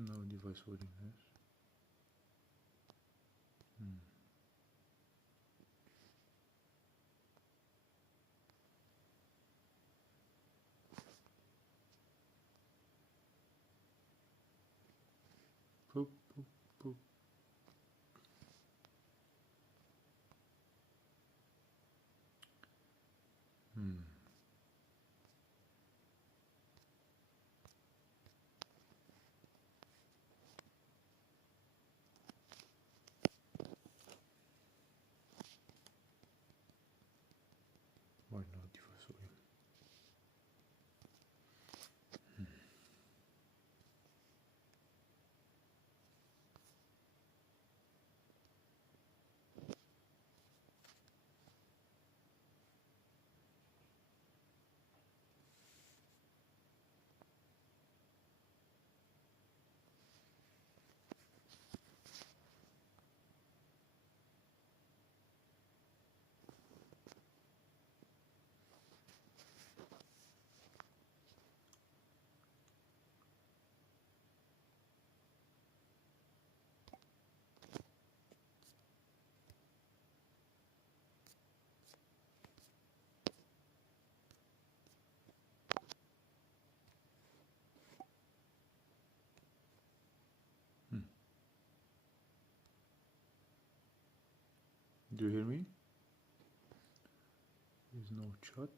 No device holding this. Boop, boop, boop. Why not device holding? Do you hear me? There's no chat.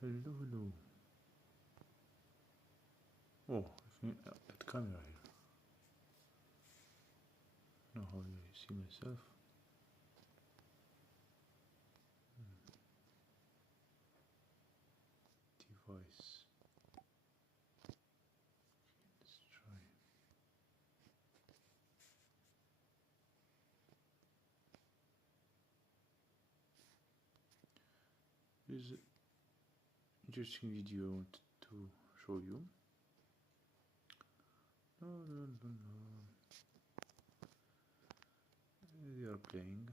Hello, hello. Oh, I think at camera here. Now how do I see myself? Device. Let's try. There's an interesting video I wanted to show you. They are playing.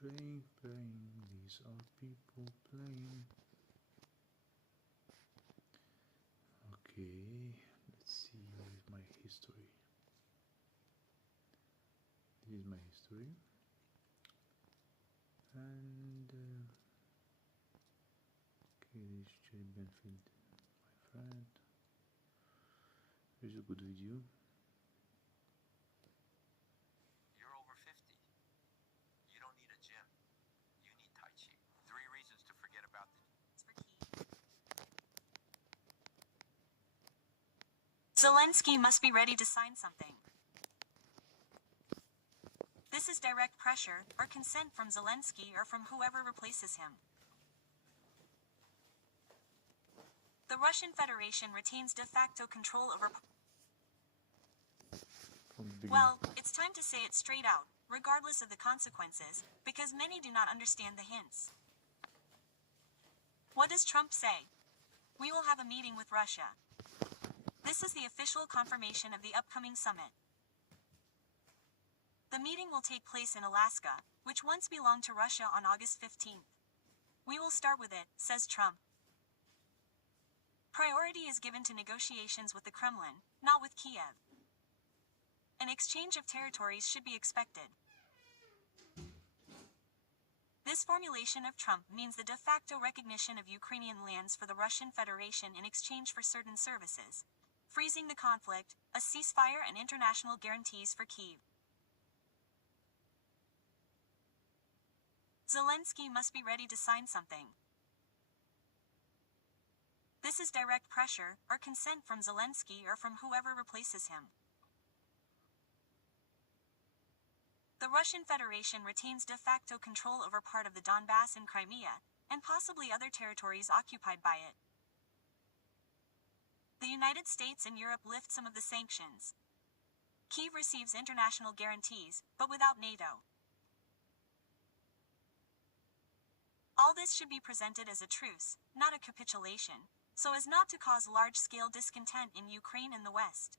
These are people playing. Okay, let's see what is my history. This is my history. And okay, this is Jerry Benfield, my friend. Here's a good video. You're over 50. You don't need a gym. You need Tai Chi. 3 reasons to forget about the... Zelensky must be ready to sign something. This is direct pressure, or consent from Zelensky or from whoever replaces him. The Russian Federation retains de facto control over... Well, it's time to say it straight out, regardless of the consequences, because many do not understand the hints. What does Trump say? We will have a meeting with Russia. This is the official confirmation of the upcoming summit. The meeting will take place in Alaska, which once belonged to Russia on August 15th. We will start with it, says Trump. Priority is given to negotiations with the Kremlin, not with Kiev. An exchange of territories should be expected. This formulation of Trump means the de facto recognition of Ukrainian lands for the Russian Federation in exchange for certain services, freezing the conflict, a ceasefire and international guarantees for Kyiv. Zelensky must be ready to sign something. This is direct pressure, or consent from Zelensky or from whoever replaces him. The Russian Federation retains de facto control over part of the Donbass and Crimea, and possibly other territories occupied by it. The United States and Europe lift some of the sanctions. Kyiv receives international guarantees, but without NATO. All this should be presented as a truce, not a capitulation, so as not to cause large-scale discontent in Ukraine and the West.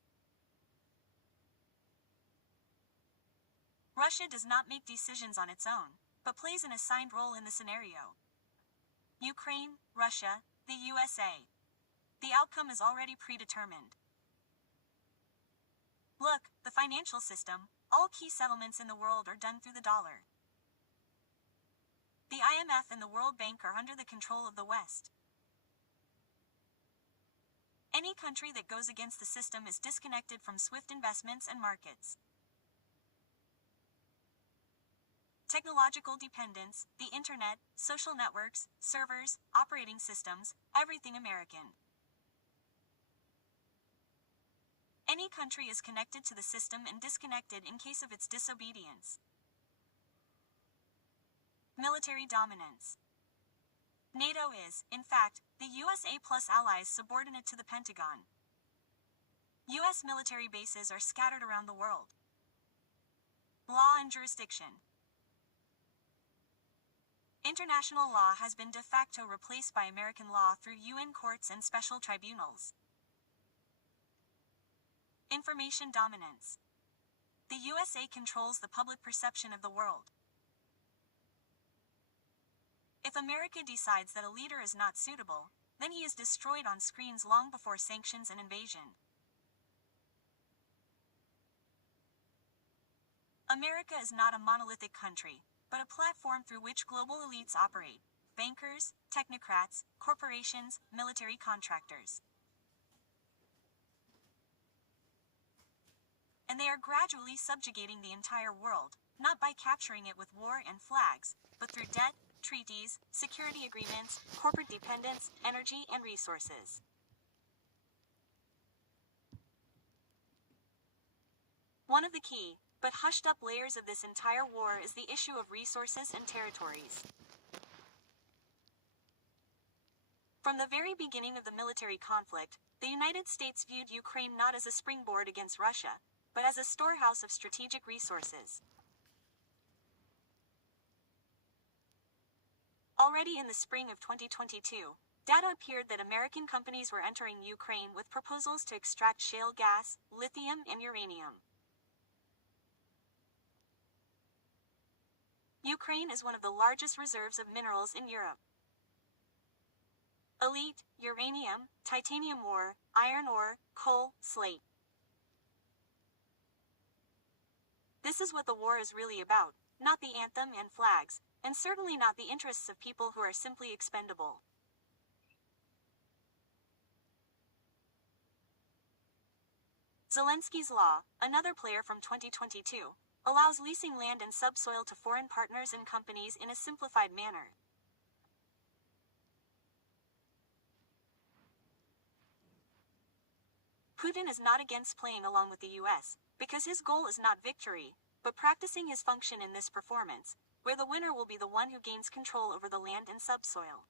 Russia does not make decisions on its own, but plays an assigned role in the scenario. Ukraine, Russia, the USA. The outcome is already predetermined. Look, the financial system, all key settlements in the world are done through the dollar. The IMF and the World Bank are under the control of the West. Any country that goes against the system is disconnected from swift investments and markets. Technological dependence, the internet, social networks, servers, operating systems, everything American. Any country is connected to the system and disconnected in case of its disobedience. Military dominance. NATO is, in fact, the USA plus allies subordinate to the Pentagon. US military bases are scattered around the world. Law and jurisdiction. International law has been de facto replaced by American law through UN courts and special tribunals. Information dominance. The USA controls the public perception of the world. If America decides that a leader is not suitable, then he is destroyed on screens long before sanctions and invasion. America is not a monolithic country, but a platform through which global elites operate: bankers, technocrats, corporations, military contractors. And they are gradually subjugating the entire world, not by capturing it with war and flags, but through debt, treaties, security agreements, corporate dependence, energy, and resources. One of the key, but hushed-up layers of this entire war is the issue of resources and territories. From the very beginning of the military conflict, the United States viewed Ukraine not as a springboard against Russia, but as a storehouse of strategic resources. Already in the spring of 2022, data appeared that American companies were entering Ukraine with proposals to extract shale gas, lithium, and uranium. Ukraine is one of the largest reserves of minerals in Europe. Elite, uranium, titanium ore, iron ore, coal, slate. This is what the war is really about, not the anthem and flags, and certainly not the interests of people who are simply expendable. Zelensky's Law, another player from 2022, allows leasing land and subsoil to foreign partners and companies in a simplified manner. Putin is not against playing along with the US, because his goal is not victory, but practicing his function in this performance, where the winner will be the one who gains control over the land and subsoil.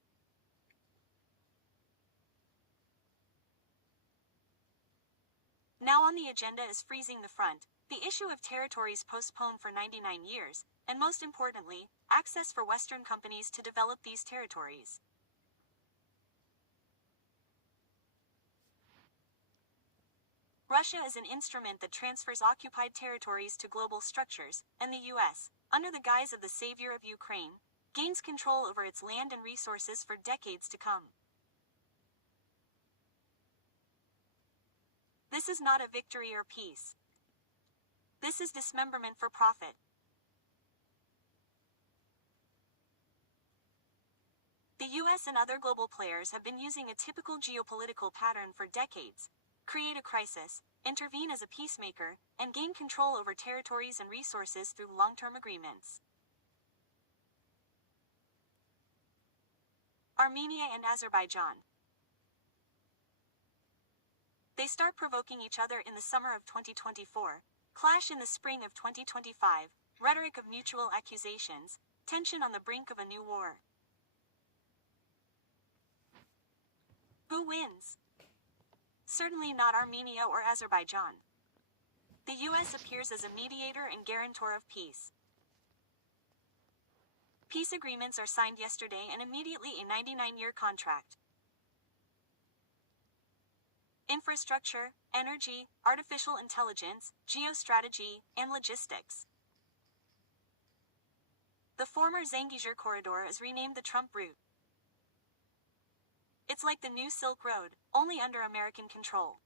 Now on the agenda is freezing the front, the issue of territories postponed for 99 years, and most importantly, access for Western companies to develop these territories. Russia is an instrument that transfers occupied territories to global structures, and the US, under the guise of the savior of Ukraine, gains control over its land and resources for decades to come. This is not a victory or peace. This is dismemberment for profit. The US and other global players have been using a typical geopolitical pattern for decades: create a crisis, intervene as a peacemaker, and gain control over territories and resources through long-term agreements. Armenia and Azerbaijan. They start provoking each other in the summer of 2024, clash in the spring of 2025, rhetoric of mutual accusations, tension on the brink of a new war. Who wins? Certainly not Armenia or Azerbaijan. The US appears as a mediator and guarantor of peace. Peace agreements are signed yesterday and immediately a 99-year contract. Infrastructure, energy, artificial intelligence, geostrategy, and logistics. the former Zangezur corridor is renamed the Trump route. It's like the new Silk Road, only under American control.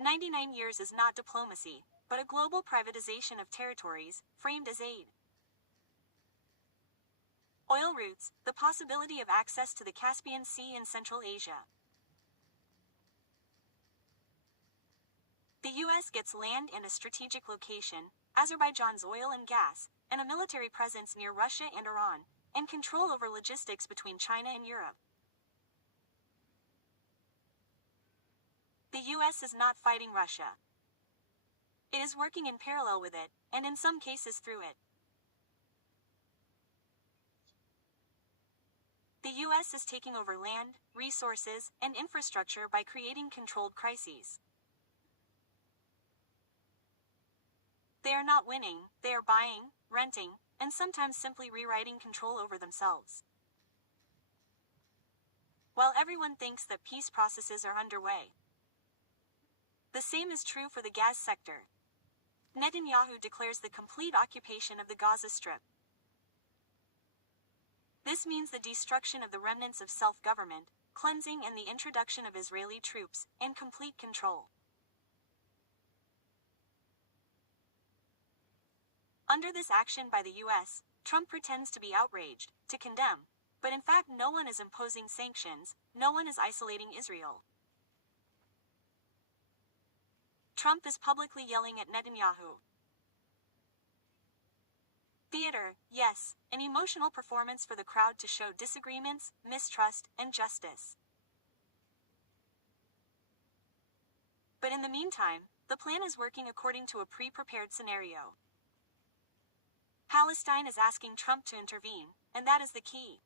99 years is not diplomacy, but a global privatization of territories, framed as aid. Oil routes, the possibility of access to the Caspian Sea in Central Asia. The U.S. gets land and a strategic location, Azerbaijan's oil and gas, and a military presence near Russia and Iran, and control over logistics between China and Europe. The U.S. is not fighting Russia. It is working in parallel with it, and in some cases through it. The U.S. is taking over land, resources, and infrastructure by creating controlled crises. They are not winning, they are buying, renting, and sometimes simply rewriting control over themselves. While everyone thinks that peace processes are underway. The same is true for the gas sector. Netanyahu declares the complete occupation of the Gaza Strip. This means the destruction of the remnants of self-government, cleansing and the introduction of Israeli troops, and complete control. Under this action by the U.S., Trump pretends to be outraged, to condemn, but in fact no one is imposing sanctions, no one is isolating Israel. Trump is publicly yelling at Netanyahu. Theater, yes, an emotional performance for the crowd to show disagreements, mistrust, and justice. But in the meantime, the plan is working according to a pre-prepared scenario. Palestine is asking Trump to intervene, and that is the key.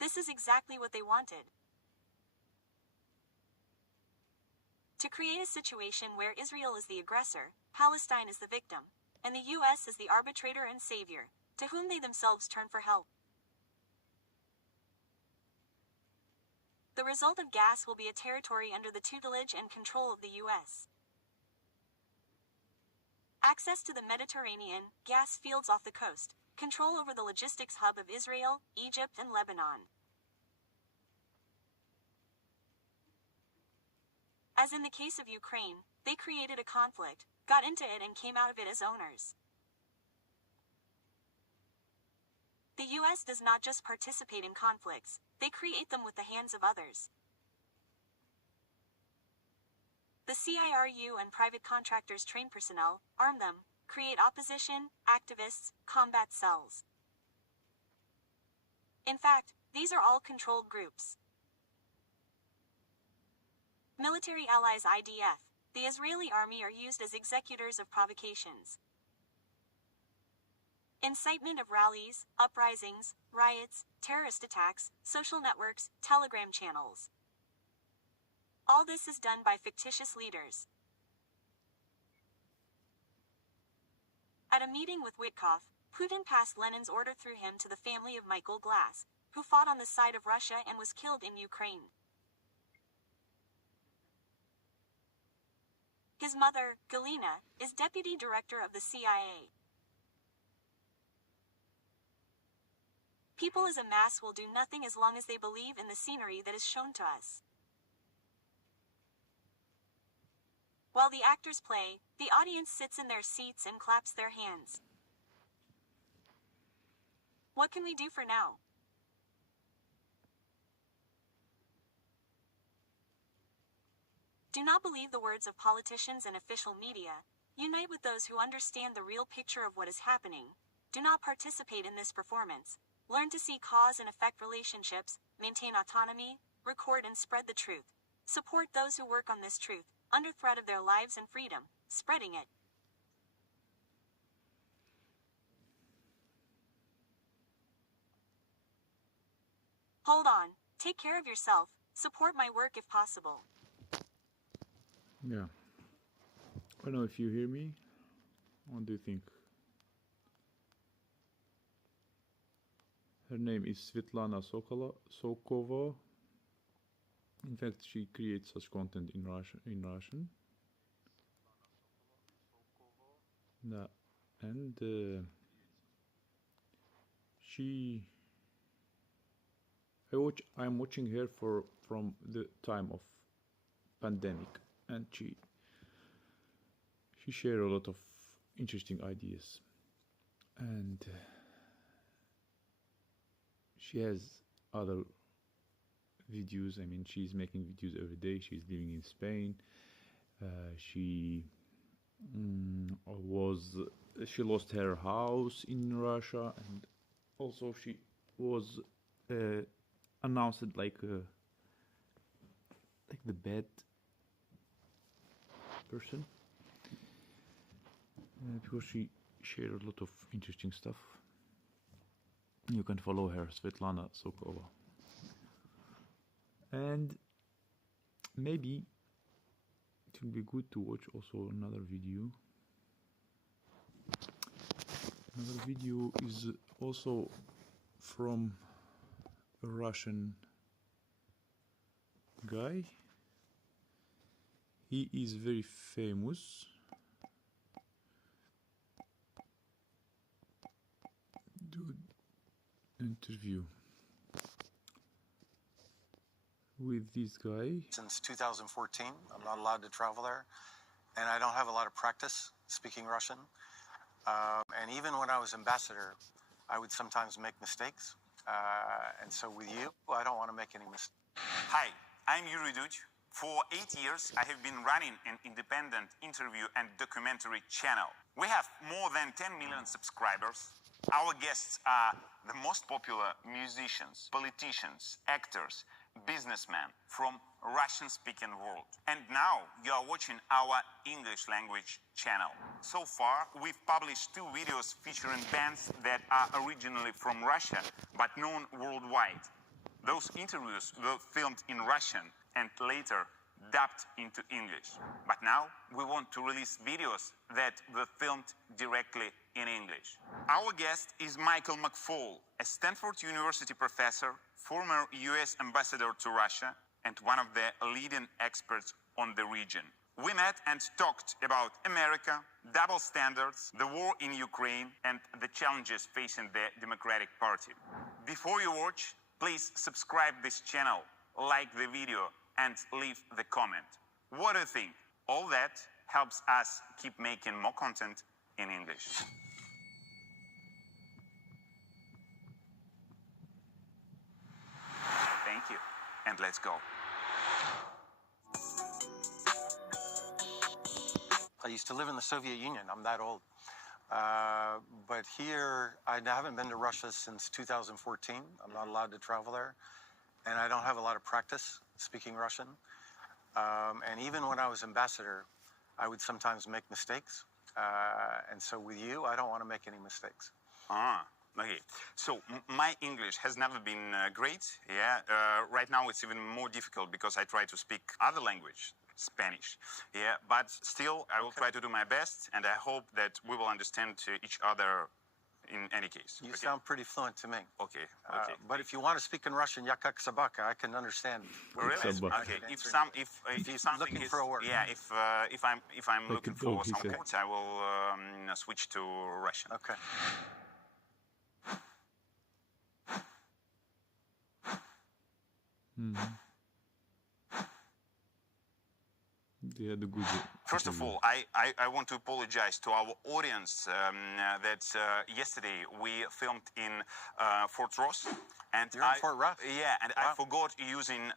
This is exactly what they wanted. To create a situation where Israel is the aggressor, Palestine is the victim, and the U.S. is the arbitrator and savior, to whom they themselves turn for help. The result of gas will be a territory under the tutelage and control of the U.S. Access to the Mediterranean, gas fields off the coast, control over the logistics hub of Israel, Egypt, and Lebanon. As in the case of Ukraine, they created a conflict, got into it and came out of it as owners. The U.S. does not just participate in conflicts, they create them with the hands of others. The CIRU and private contractors train personnel, arm them, create opposition, activists, combat cells. In fact, these are all controlled groups. Military allies IDF, the Israeli army are used as executors of provocations. Incitement of rallies, uprisings, riots, terrorist attacks, social networks, Telegram channels. All this is done by fictitious leaders. At a meeting with Witkoff, Putin passed Lenin's order through him to the family of Michael Glass, who fought on the side of Russia and was killed in Ukraine. His mother, Galina, is deputy director of the CIA. People as a mass will do nothing as long as they believe in the scenery that is shown to us. While the actors play, the audience sits in their seats and claps their hands. What can we do for now? Do not believe the words of politicians and official media. Unite with those who understand the real picture of what is happening. Do not participate in this performance. Learn to see cause and effect relationships, maintain autonomy, record and spread the truth. Support those who work on this truth, under threat of their lives and freedom, spreading it. Hold on, take care of yourself, support my work if possible. Yeah. I don't know if you hear me. What do you think? Her name is Svetlana Sokova. In fact, she creates such content in Russian. Да. and I'm watching her from the time of pandemic, and she shared a lot of interesting ideas, and she has other videos. I mean, she's making videos every day. She's living in Spain. She lost her house in Russia, and also she was announced like the bad person because she shared a lot of interesting stuff. You can follow her, Svetlana Sokova, and maybe it will be good to watch also another video. Another video is also from a Russian guy. He is very famous. Do interview with this guy. Since 2014, I'm not allowed to travel there, and I don't have a lot of practice speaking Russian. And even when I was ambassador, I would sometimes make mistakes. And so with you, I don't want to make any mistakes. Hi, I'm Yuri Duch. For 8 years, I have been running an independent interview and documentary channel. We have more than 10 million subscribers. Our guests are the most popular musicians, politicians, actors, businessmen from Russian-speaking world. And now you are watching our English language channel. So far, we've published 2 videos featuring bands that are originally from Russia, but known worldwide. Those interviews were filmed in Russian and later dubbed into English. But now we want to release videos that were filmed directly in English. Our guest is Michael McFaul, a Stanford University professor, former US ambassador to Russia, and one of the leading experts on the region. We met and talked about America, double standards, the war in Ukraine, and the challenges facing the Democratic Party. Before you watch, please subscribe this channel, like the video, and leave the comment. What do you think? All that helps us keep making more content in English. Thank you, and let's go. I used to live in the Soviet Union. I'm that old. But here, I haven't been to Russia since 2014. I'm not allowed to travel there. And I don't have a lot of practice speaking Russian. And even when I was ambassador, I would sometimes make mistakes. And so with you, I don't want to make any mistakes. Okay. So my English has never been great. Yeah. Right now it's even more difficult because I try to speak other language, Spanish. Yeah. But still, I will try to do my best, and I hope that we will understand each other in any case. You sound pretty fluent to me. Okay. But if you want to speak in Russian, "Yakak sabaka," I can understand. Really? Okay. If something looking is, for a word. yeah. If I'm Like looking a dog, for he some said. words, I will switch to Russian. Okay. They had a good. First of all, I want to apologize to our audience that yesterday we filmed in Fort Ross. And You're in Fort Ross? Yeah, and Wow. I forgot using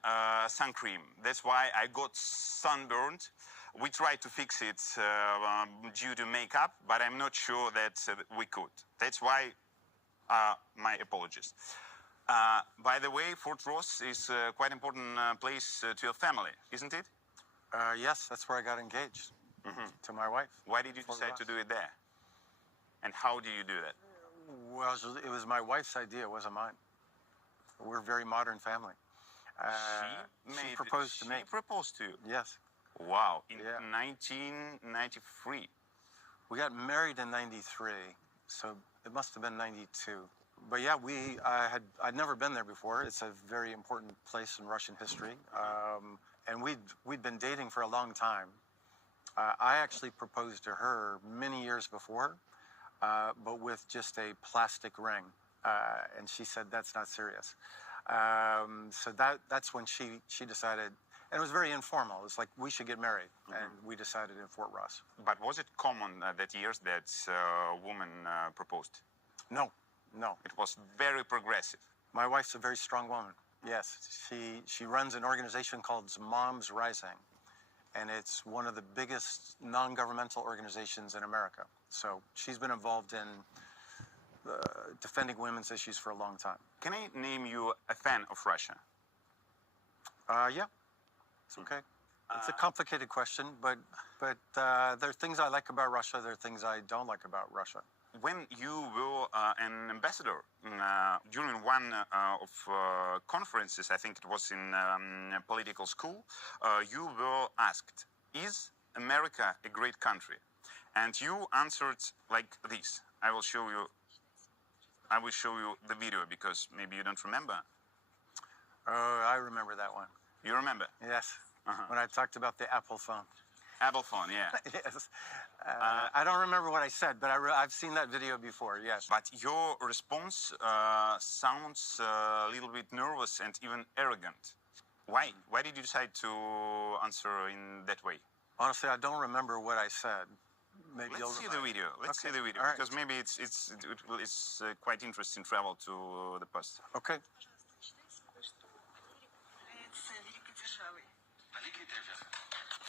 sun cream. That's why I got sunburned. We tried to fix it due to makeup, but I'm not sure that we could. That's why my apologies. By the way, Fort Ross is a quite important place to your family, isn't it? Yes, that's where I got engaged to my wife. Why did you Fort decide Ross. to do it there? And how do you do that? Well, it was my wife's idea. It wasn't mine. We're a very modern family. She proposed to me. She proposed to you? Yes. Wow, in Yeah. 1993. We got married in 93, so it must have been 92. But yeah, I'd never been there before. It's a very important place in Russian history. And we'd been dating for a long time. I actually proposed to her many years before. but with just a plastic ring. And she said, that's not serious. So that's when she decided, and it was very informal. It's like, we should get married. And we decided in Fort Ross. But was it common that years that a woman proposed? No. It was very progressive. My wife's a very strong woman. Yes, she runs an organization called Moms Rising, and it's one of the biggest non-governmental organizations in America. So she's been involved in defending women's issues for a long time. Can I name you a fan of Russia? Yeah, it's okay. It's a complicated question, but there are things I like about Russia. There are things I don't like about Russia. When you were an ambassador during one of conferences, I think it was in political school, you were asked, "Is America a great country?" And you answered like this. I will show you the video because maybe you don't remember. Oh, I remember that one. You remember? Yes. When I talked about the Apple phone. Apple phone, yeah. Yes. I don't remember what I said, but I've seen that video before, yes. But your response sounds a little bit nervous and even arrogant. Why? Why did you decide to answer in that way? Honestly, I don't remember what I said. Maybe Let's see the video. Let's see the video, All right. because maybe it's quite interesting travel to the past. Okay.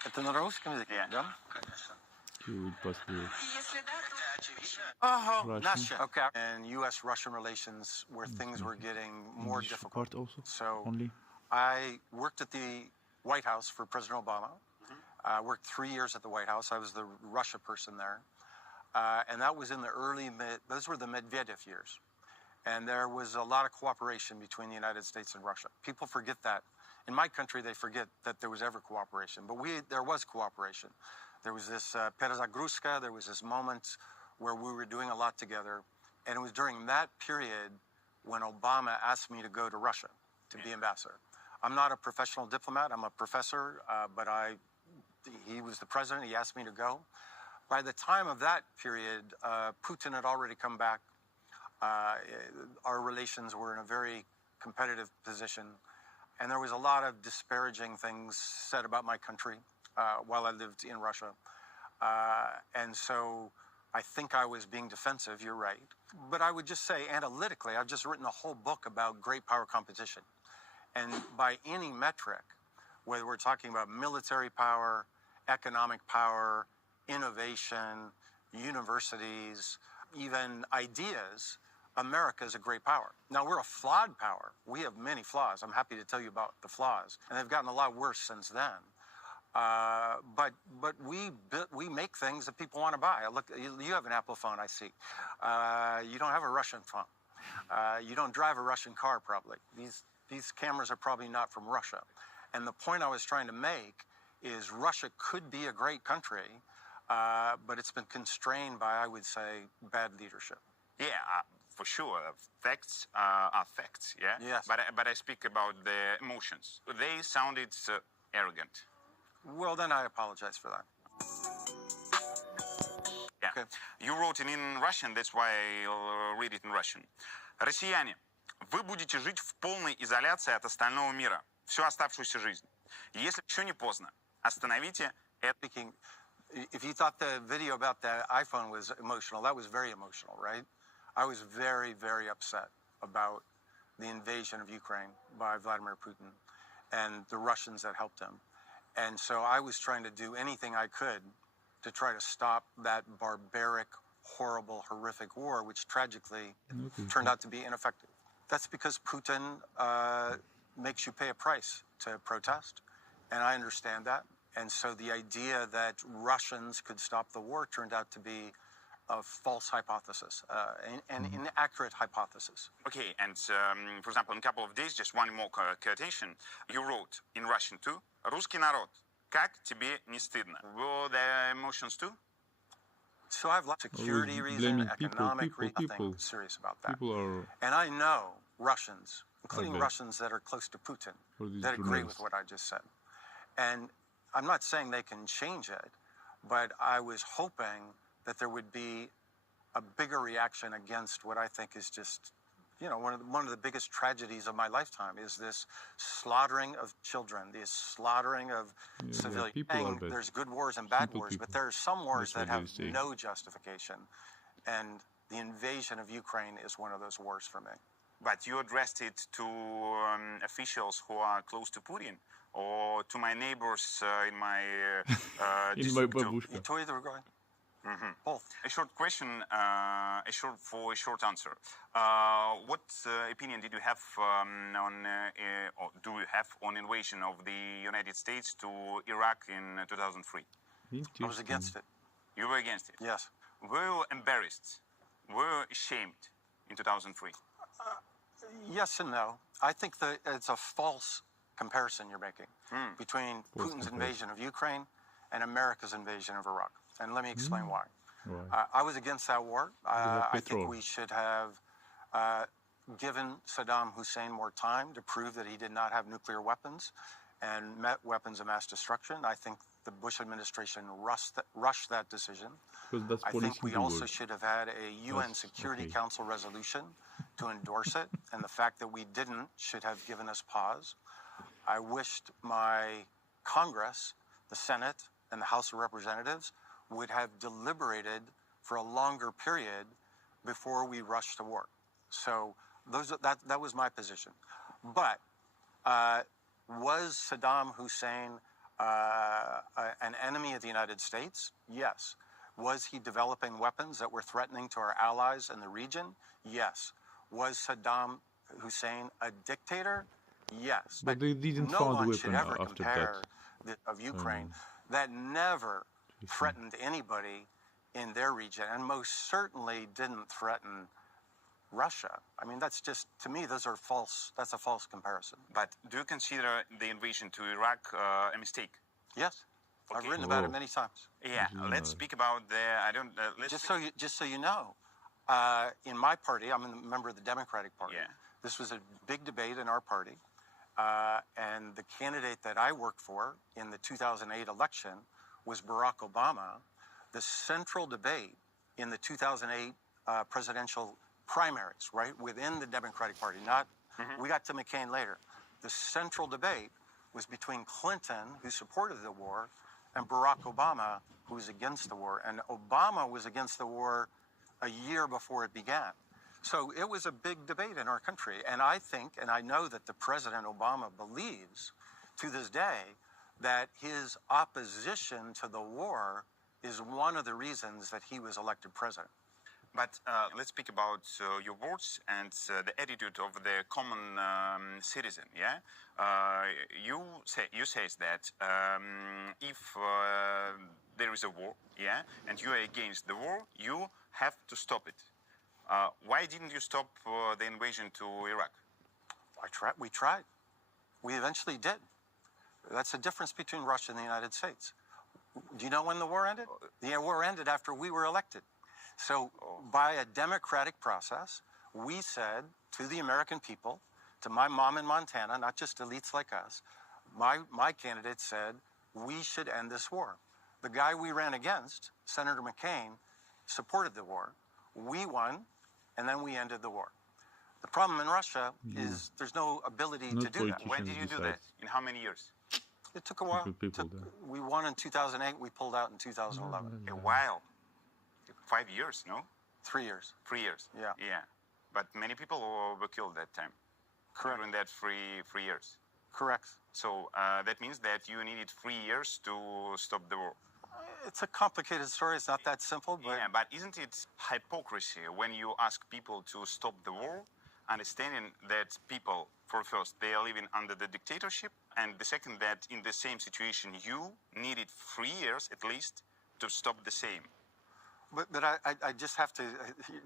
Это на русском языке, Yeah. да? Конечно. Cute, possibly Russian. Russian. Okay. And U.S.-Russian relations, where things were getting more English difficult. part also. So Only. I worked at the White House for President Obama. I worked 3 years at the White House. I was the Russia person there. And that was in the those were the Medvedev years. And there was a lot of cooperation between the United States and Russia. People forget that. In my country, they forget that there was ever cooperation. But there was cooperation. There was this Peresagruska, there was this moment where we were doing a lot together. And it was during that period when Obama asked me to go to Russia to be ambassador. I'm not a professional diplomat. I'm a professor, but he was the president. He asked me to go. By the time of that period, Putin had already come back. Our relations were in a very competitive position. And there was a lot of disparaging things said about my country while I lived in Russia. And so I think I was being defensive, you're right. But I would just say, analytically, I've just written a whole book about great power competition. And by any metric, whether we're talking about military power, economic power, innovation, universities, even ideas, America is a great power. Now, we're a flawed power. We have many flaws. I'm happy to tell you about the flaws. And they've gotten a lot worse since then. But we make things that people want to buy. Look, you have an Apple phone, I see. You don't have a Russian phone. You don't drive a Russian car, probably. These cameras are probably not from Russia. And the point I was trying to make is Russia could be a great country, but it's been constrained by, I would say, bad leadership. Yeah, for sure. Facts are facts, yeah? Yes. But I speak about the emotions. They sounded arrogant. Well, then I apologize for that. Yeah. Okay. You wrote it in Russian, that's why I'll read it in Russian. Россияне, вы будете жить в полной изоляции от остального мира всю оставшуюся жизнь. Если еще не поздно, остановите это. Speaking, if you thought the video about the iPhone was emotional, that was very emotional, right? I was very, very upset about the invasion of Ukraine by Vladimir Putin and the Russians that helped him. And so I was trying to do anything I could to try to stop that barbaric, horrible, horrific war, which tragically turned out to be ineffective. That's because Putin makes you pay a price to protest, and I understand that. And so the idea that Russians could stop the war turned out to be a false hypothesis, an inaccurate hypothesis. Okay, and for example, in a couple of days, just one more quotation, you wrote in Russian too, «Русский народ, как тебе не стыдно?» Were there emotions too? So I have lots of security reason, blaming economic reason, people. nothing serious about that. People are And I know Russians, including Okay. Russians that are close to Putin, For these that agree with journalists. what I just said. And I'm not saying they can change it, but I was hoping that there would be a bigger reaction against what I think is just, you know, one of the biggest tragedies of my lifetime is this slaughtering of children, this slaughtering of civilians. people are bad. There's good wars and bad Simple wars, but people. there are some wars That's that what have they say. no justification, and the invasion of Ukraine is one of those wars for me. But you addressed it to officials who are close to Putin, or to my neighbors in my In my district too. babushka. To either going, both. A short question, for a short answer. What opinion did you have or do you have on invasion of the United States to Iraq in 2003? I was against it. You were against it. Yes. Were you embarrassed? Were you ashamed in 2003? Yes and no. I think that it's a false comparison you're making between False Putin's comparison. invasion of Ukraine and America's invasion of Iraq. And let me explain why. Right. I was against that war. I petrol. think we should have given Saddam Hussein more time to prove that he did not have nuclear weapons and weapons of mass destruction. I think the Bush administration rushed that decision. Because that's I think policing we the also world. should have had a UN That's Security okay. Council resolution to endorse it, and the fact that we didn't should have given us pause. I wished my Congress, the Senate, and the House of Representatives would have deliberated for a longer period before we rushed to war. So that was my position. But was Saddam Hussein an enemy of the United States? Yes. Was he developing weapons that were threatening to our allies in the region? Yes. Was Saddam Hussein a dictator? Yes. But they didn't no found one should weapon ever after compare that. of Ukraine that never threatened anybody in their region, and most certainly didn't threaten Russia. I mean, that's just, to me, those are false. That's a false comparison. But do you consider the invasion to Iraq a mistake? Yes, I've Okay. written about it Whoa. many times. Yeah, let's speak about the. I don't. Let's Just so you know, in my party, I'm a member of the Democratic Party. Yeah. This was a big debate in our party, and the candidate that I worked for in the 2008 election was Barack Obama. The central debate in the 2008 presidential primaries, right, within the Democratic Party, not, we got to McCain later. The central debate was between Clinton, who supported the war, and Barack Obama, who was against the war. And Obama was against the war a year before it began. So it was a big debate in our country. And I think, and I know that the President Obama believes to this day that his opposition to the war is one of the reasons that he was elected president. But let's speak about your words and the attitude of the common citizen. Yeah, you say that if there is a war, yeah, and you are against the war, you have to stop it. Why didn't you stop the invasion to Iraq? We tried. We eventually did. That's the difference between Russia and the United States. Do you know when the war ended? The war ended after we were elected. So by a democratic process, we said to the American people, to my mom in Montana, not just elites like us, my candidate said, we should end this war. The guy we ran against, Senator McCain, supported the war. We won, and then we ended the war. The problem in Russia is there's no ability to do that. When did you do that? In how many years? It took a while. People there. We won in 2008. We pulled out in 2011. A while. 5 years, no? 3 years. 3 years. Yeah. Yeah. But many people were killed that time. Correct. During that three years. Correct. So that means that you needed 3 years to stop the war. It's a complicated story. It's not that simple, but Yeah, but isn't it hypocrisy when you ask people to stop the war, understanding that people, for first, they are living under the dictatorship, and the second, that in the same situation, you needed 3 years at least to stop the same. But I just have to,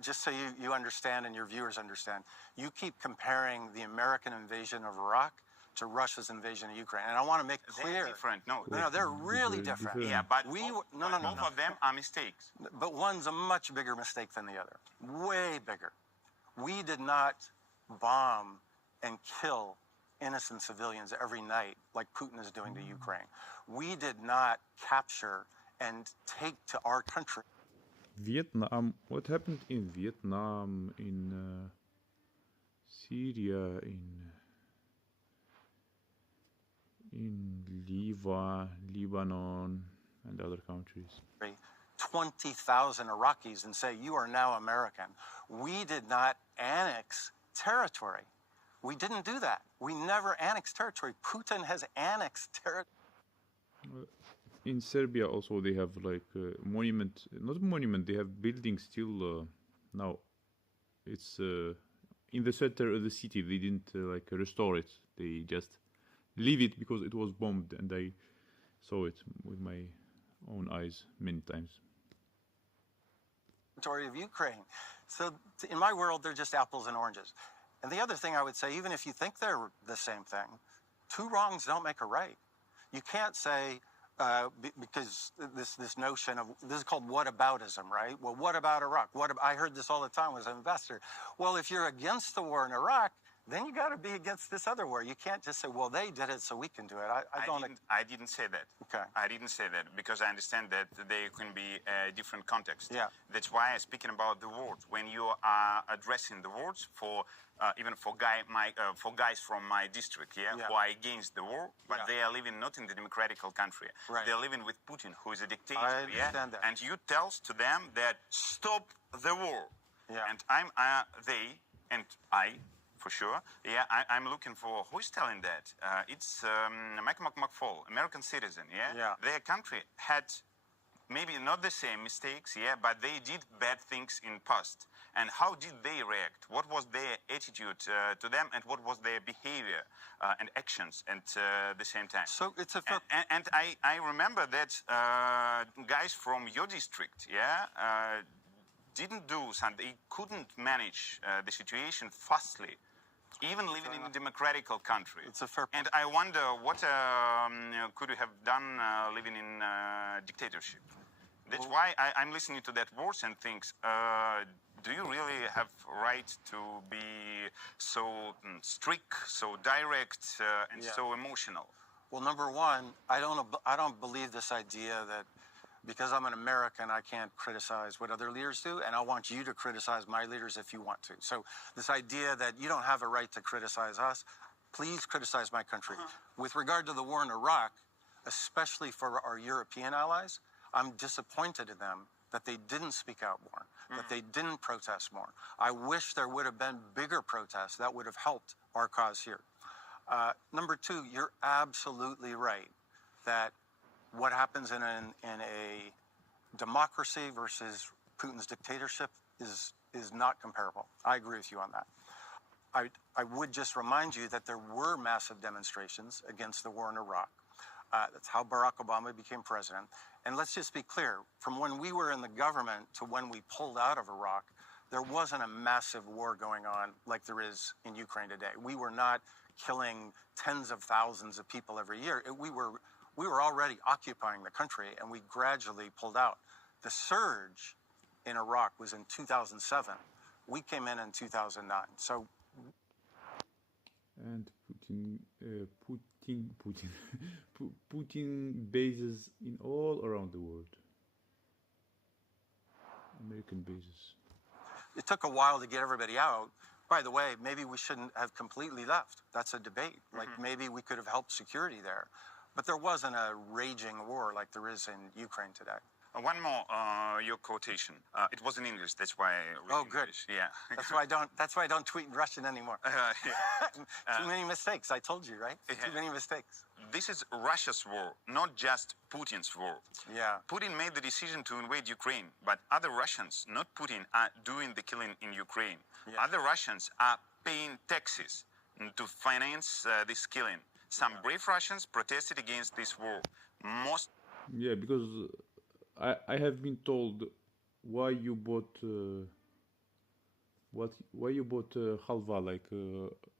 just so you understand and your viewers understand, you keep comparing the American invasion of Iraq to Russia's invasion of Ukraine. And I want to make They're clear. different. No, No, they're really Very different. different. yeah, but We both, no, no, no, both no. of them are mistakes. But one's a much bigger mistake than the other. Way bigger. We did not bomb and kill innocent civilians every night like Putin is doing to Ukraine. We did not capture and take to our country Vietnam. What happened in Vietnam, in Syria, in Lebanon, and other countries? 20,000 Iraqis and say, you are now American. We did not annex territory. We didn't do that. We never annexed territory. Putin has annexed territory. In Serbia also they have like a monument, not monument, they have buildings still now. It's in the center of the city. They didn't like restore it. They just leave it because it was bombed, and I saw it with my own eyes many times. Territory of Ukraine. So in my world, they're just apples and oranges. And the other thing I would say, even if you think they're the same thing, two wrongs don't make a right. You can't say, because this notion of, this is called whataboutism, right? Well, what about Iraq? I heard this all the time as an investor. Well, if you're against the war in Iraq, then you got to be against this other war. You can't just say, well, they did it, so we can do it. I didn't say that. Okay. I didn't say that because I understand that there can be a different context. Yeah. That's why I'm speaking about the words. When you are addressing the words for even for guys from my district, who are against the war, but they are living not in the democratical country. Right. They're living with Putin, who is a dictator. I understand that. And you tell to them that stop the war. Yeah. And I, for sure. I'm looking for who is telling that. It's Mike McFaul, American citizen. Yeah. Their country had maybe not the same mistakes. But they did bad things in past. And how did they react? What was their attitude to them, and what was their behavior and actions at the same time? So it's a and I remember that guys from your district, didn't do something. They couldn't manage the situation fastly, even living in a democratic country. It's a fair point. And I wonder what could you have done living in dictatorship. That's why I'm listening to that words and thinks, do you really have right to be so strict, so direct, and so emotional? Well, number one, I don't believe this idea that because I'm an American, I can't criticize what other leaders do, and I want you to criticize my leaders if you want to. So this idea that you don't have a right to criticize us, please criticize my country. With regard to the war in Iraq, especially for our European allies, I'm disappointed in them that they didn't speak out more, that they didn't protest more. I wish there would have been bigger protests that would have helped our cause here. Number two, you're absolutely right that what happens in a democracy versus Putin's dictatorship is not comparable. I agree with you on that. I would just remind you that there were massive demonstrations against the war in Iraq. That's how Barack Obama became president. And let's just be clear, from when we were in the government to when we pulled out of Iraq, there wasn't a massive war going on like there is in Ukraine today. We were not killing tens of thousands of people every year. We were already occupying the country, and we gradually pulled out. The surge in Iraq was in 2007. We came in 2009. So, and Putin bases in all around the world. American bases. It took a while to get everybody out. By the way, maybe we shouldn't have completely left. That's a debate. Like maybe we could have helped security there. But there wasn't a raging war like there is in Ukraine today. One more, your quotation. It was in English. That's why. Oh, good. English. Yeah. That's why I don't tweet in Russian anymore. Too many mistakes. I told you, right? Too many mistakes. This is Russia's war, not just Putin's war. Yeah. Putin made the decision to invade Ukraine, but other Russians, not Putin, are doing the killing in Ukraine. Yeah. Other Russians are paying taxes to finance this killing. Some brave Russians protested against this war. Most. Yeah, because I have been told why you bought halva, like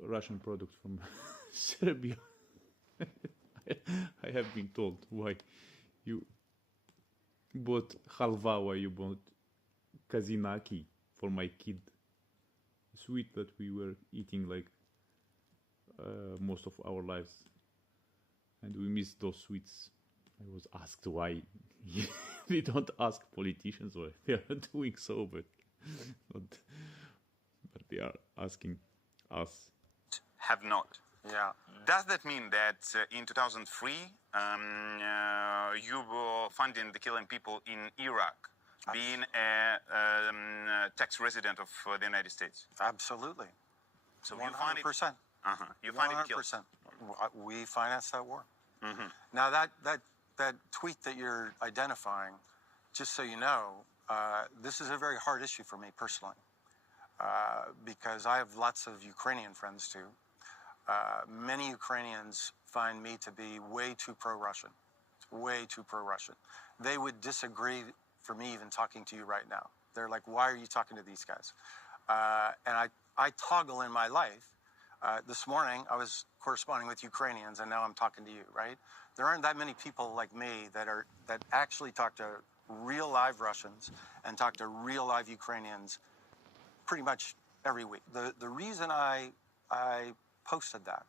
Russian products from Serbia. I have been told why you bought halva, why you bought kazinaki for my kid, sweet that we were eating like most of our lives, and we miss those sweets. I was asked why we don't ask politicians why they are doing so, but they are asking us. Have not. Yeah. Does that mean that in 2003 you were funding the killing people in Iraq, being a tax resident of the United States? Absolutely. So 100%. You find it kills. 100%. We financed that war. Now that tweet that you're identifying, just so you know, this is a very hard issue for me personally, because I have lots of Ukrainian friends too. Many Ukrainians find me to be way too pro-Russian, way too pro-Russian. They would disagree for me even talking to you right now. They're like, why are you talking to these guys? And I toggle in my life. This morning, I was corresponding with Ukrainians, and now I'm talking to you, right? There aren't that many people like me that actually talk to real live Russians and talk to real live Ukrainians pretty much every week. The reason I posted that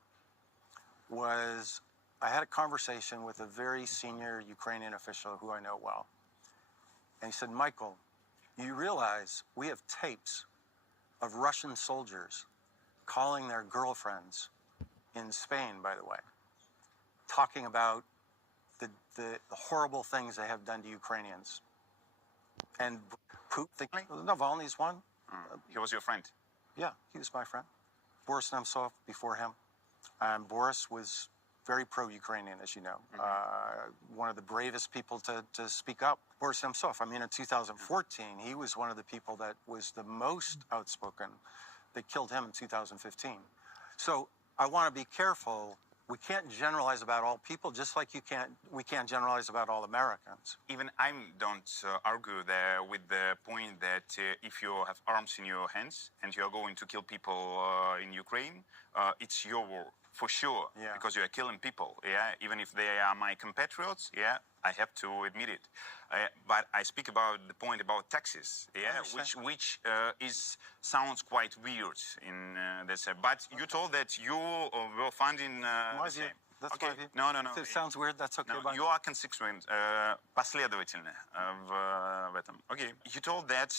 was I had a conversation with a very senior Ukrainian official who I know well. And he said, Michael, you realize we have tapes of Russian soldiers calling their girlfriends in Spain, by the way, talking about the horrible things they have done to Ukrainians. And Putin, Navalny's one. He was your friend. Yeah, he was my friend. Boris Nemtsov before him. Boris was very pro-Ukrainian, as you know. One of the bravest people to speak up. Boris Nemtsov, I mean, in 2014, he was one of the people that was the most outspoken. They killed him in 2015. So I want to be careful. We can't generalize about all people, just like we can't generalize about all Americans. Even I don't argue there with the point that if you have arms in your hands and you are going to kill people in Ukraine, it's your war, for sure, because you are killing people, even if they are my compatriots, I have to admit it. But I speak about the point about taxes, which sounds quite weird in this. But you told that you were funding the same. That's okay. my view. No. If it sounds weird, that's okay. No, you are consistent, последовательны в этом. Okay. You told that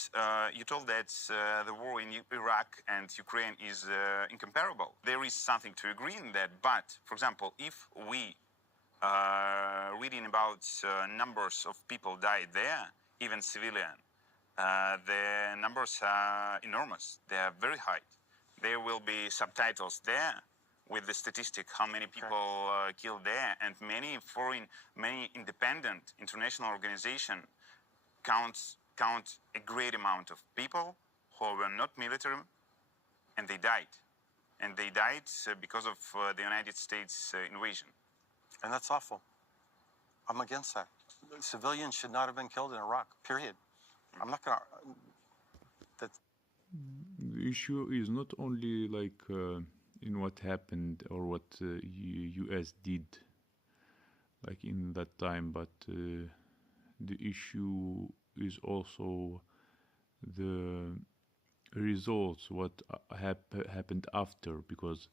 the war in Iraq and Ukraine is incomparable. There is something to agree in that. But, for example, if we reading about numbers of people died there, even civilian, the numbers are enormous. They are very high. There will be subtitles there with the statistic how many people killed there, and many independent international organizations count a great amount of people who were not military, and they died. And they died because of the United States invasion. And that's awful. I'm against that. Civilians should not have been killed in Iraq, period. I'm not going to... The issue is not only like in what happened or what US did like in that time, but the issue is also the results, what happened after, because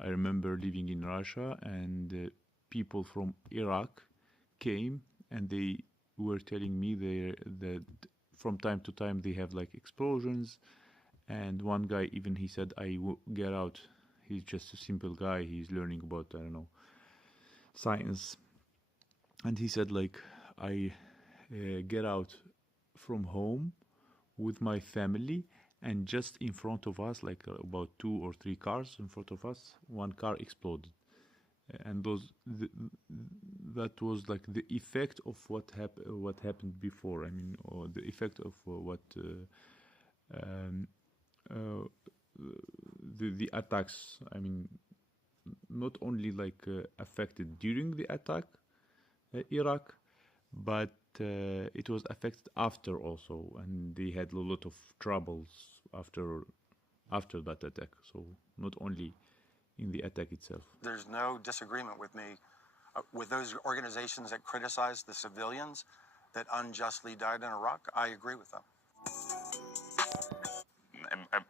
I remember living in Russia and people from Iraq came and they were telling me that from time to time they have like explosions, and one guy even he said, I will get out. He's just a simple guy, he's learning about, I don't know, science, and he said like, I get out from home with my family, and just in front of us, like about 2 or 3 cars in front of us, one car exploded. And that was like the effect of what happened before. I mean, or the effect of the attacks. I mean, not only like affected during the attack, Iraq, but it was affected after also, and they had a lot of troubles after that attack. So not only in the attack itself. There's no disagreement with me with those organizations that criticize the civilians that unjustly died in Iraq. I agree with them.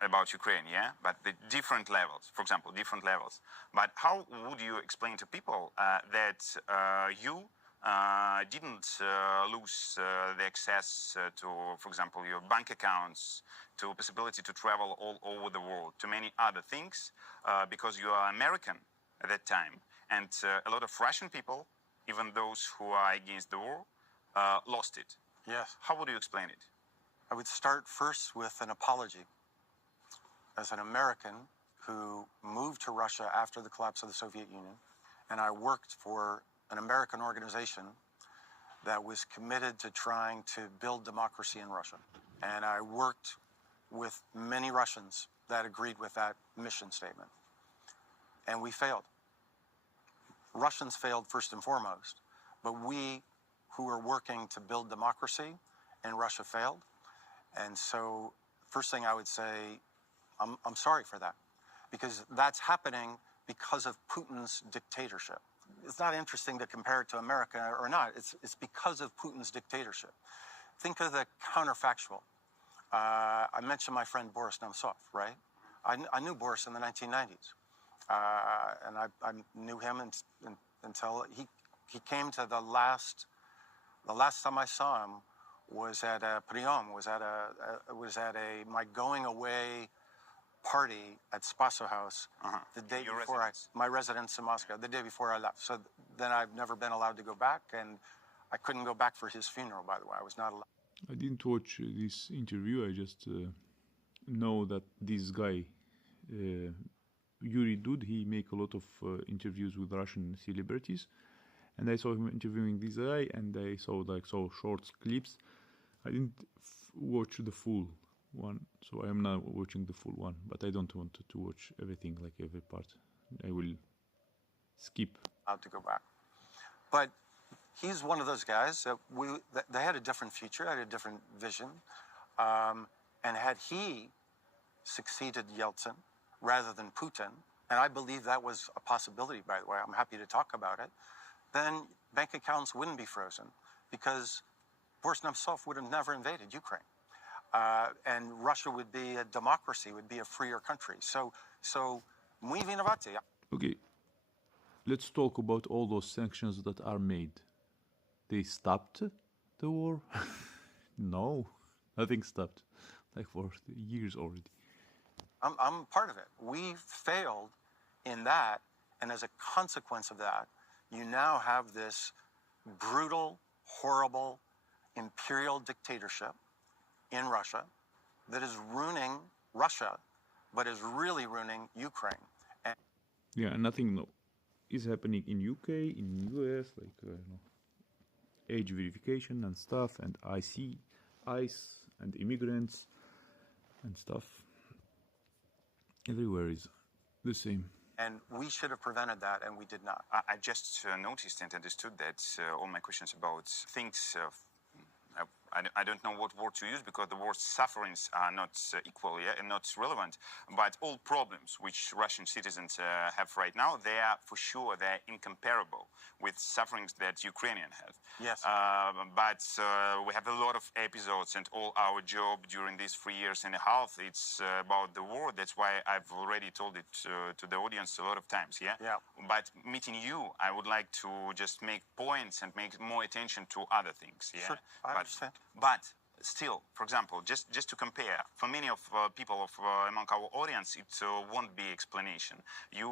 About Ukraine, but the different levels, for example, different levels. But how would you explain to people that you didn't lose the access to, for example, your bank accounts, to possibility to travel all over the world, to many other things, because you are American at that time. And a lot of Russian people, even those who are against the war, lost it. Yes. How would you explain it? I would start first with an apology. As an American who moved to Russia after the collapse of the Soviet Union, and I worked for an American organization that was committed to trying to build democracy in Russia. And I worked with many Russians that agreed with that mission statement. And we failed. Russians failed first and foremost, but we who were working to build democracy in Russia failed. And so, first thing I would say, I'm sorry for that, because that's happening because of Putin's dictatorship. It's not interesting to compare it to America or not. It's because of Putin's dictatorship. Think of the counterfactual. I mentioned my friend Boris Nemtsov, right? I knew Boris in the 1990s. And I knew him until he came to the last time I saw him was at a Priyom, was at my going away party at Spaso House the day before my residence in Moscow, the day before I left. So then I've never been allowed to go back, and I couldn't go back for his funeral, by the way. I was not allowed. I didn't watch this interview. I just know that this guy, Yuri Dud, he make a lot of interviews with Russian celebrities, and I saw him interviewing this guy, and I saw short clips. I didn't watch the full one, so I am now watching the full one, but I don't want to watch everything, like every part. I will skip. Allowed to go back, but he's one of those guys that they had a different future, had a different vision, and had he succeeded Yeltsin rather than Putin, and I believe that was a possibility, by the way, I'm happy to talk about it, then bank accounts wouldn't be frozen, because Boris Nemtsov would have never invaded Ukraine. And Russia would be a democracy, would be a freer country. So muy vinovaty. Okay, let's talk about all those sanctions that are made. They stopped the war? No, nothing stopped. Like for years already. I'm part of it. We failed in that, and as a consequence of that, you now have this brutal, horrible, imperial dictatorship in Russia that is ruining Russia, but is really ruining Ukraine. And yeah, nothing is happening in UK, in US, like age verification and stuff, and ICE and immigrants and stuff. Everywhere is the same. And we should have prevented that, and we did not. I just noticed and understood that all my questions about things I don't know what word to use, because the word sufferings are not equal and not relevant, but all problems which Russian citizens have right now, they are for sure, they're incomparable with sufferings that Ukrainians have. Yes. But we have a lot of episodes, and all our job during these 3 years and a half, it's about the war. That's why I've already told it to the audience a lot of times, yeah? Yeah. But meeting you, I would like to just make points and make more attention to other things, yeah? Sure, I understand. But still, for example, just to compare, for many of people among our audience, it won't be explanation. You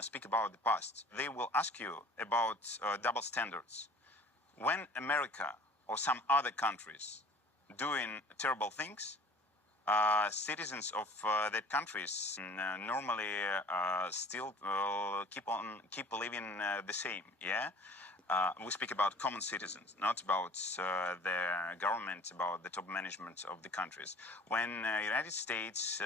speak about the past. They will ask you about double standards. When America or some other countries doing terrible things, citizens of that countries normally still keep living the same, yeah? We speak about common citizens, not about the government, about the top management of the countries. When United States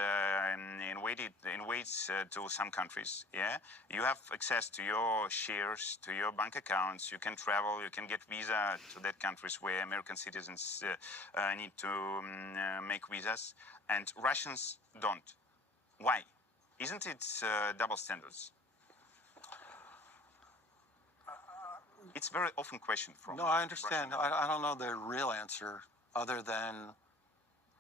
invades to some countries, yeah, you have access to your shares, to your bank accounts. You can travel, you can get visa to that countries where American citizens need to make visas, and Russians don't. Why? Isn't it double standards? It's very often questioned from. No, I understand. I don't know the real answer, other than,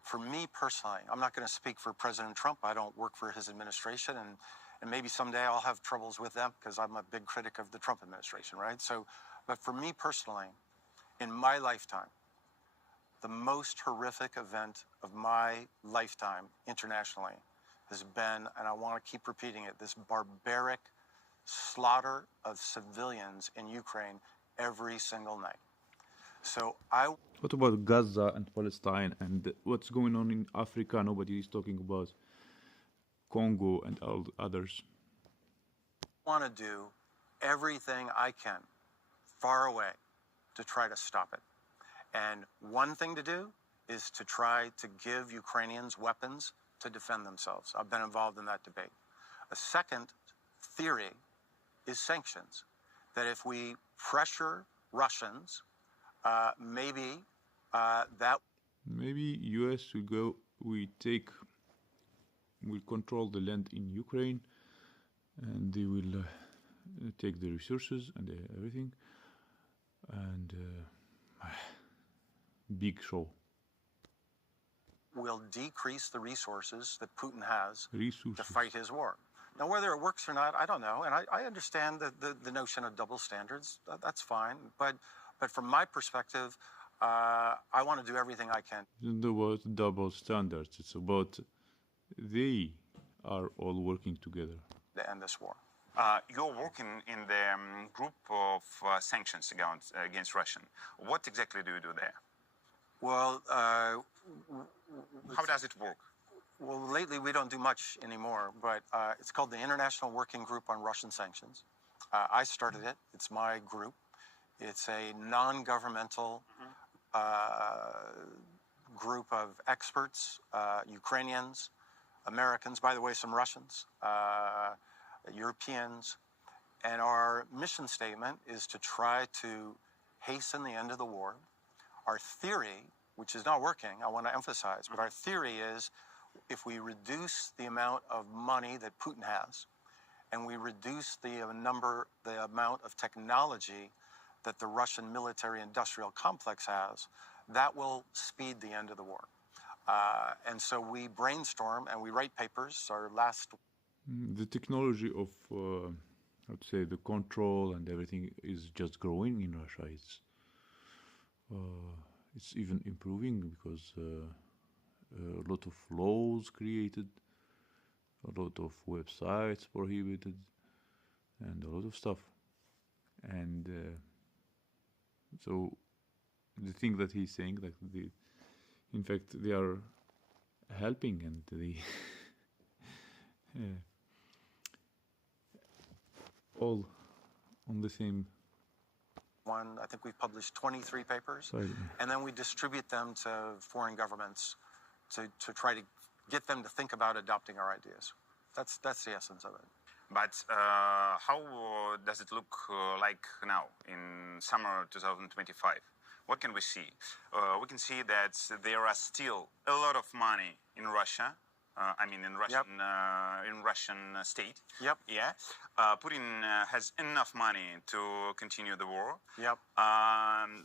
for me personally, I'm not going to speak for President Trump. I don't work for his administration, and maybe someday I'll have troubles with them, because I'm a big critic of the Trump administration, right? So, But for me personally, in my lifetime, the most horrific event of my lifetime internationally has been, and I want to keep repeating it, this barbaric slaughter of civilians in Ukraine every single night. So What about Gaza and Palestine and what's going on in Africa? Nobody is talking about Congo and all the others. want to do everything I can far away to try to stop it. And one thing to do is to try to give Ukrainians weapons to defend themselves. I've been involved in that debate. A second theory is sanctions, that if we pressure Russians, maybe that Maybe US will go, we control the land in Ukraine and they will take the resources and everything and big show. will decrease the resources that Putin has to Resources. fight his war. Now, whether it works or not, I don't know. And I understand the notion of double standards. That's fine. But from my perspective, I want to do everything I can. It's not about double standards. It's about they are all working together. To end this war. You're working in the group of sanctions against Russia. What exactly do you do there? Well, How does it work? well, lately we don't do much anymore, but it's called the International Working Group on Russian Sanctions. I started it. It's my group. It's a non-governmental group of experts, Ukrainians, Americans, by the way, some Russians, Europeans. And our mission statement is to try to hasten the end of the war. Our theory, which is not working, I want to emphasize, but our theory is if we reduce the amount of money that Putin has, and we reduce the amount of technology that the Russian military-industrial complex has, that will speed the end of the war. And so we brainstorm and we write papers. Our last The technology of, I would say, the control and everything is just growing in Russia. It's even improving because a lot of laws created, a lot of websites prohibited, and a lot of stuff. And so the thing that he's saying, like in fact, they are helping and they all on the same one, I think we've published 23 papers, side. and then we distribute them to foreign governments to try to get them to think about adopting our ideas. That's the essence of it. But how does it look like now in summer 2025? What can we see? We can see that there are still a lot of money in Russia. In Russian state. Yep. Yeah. Putin has enough money to continue the war. Yep.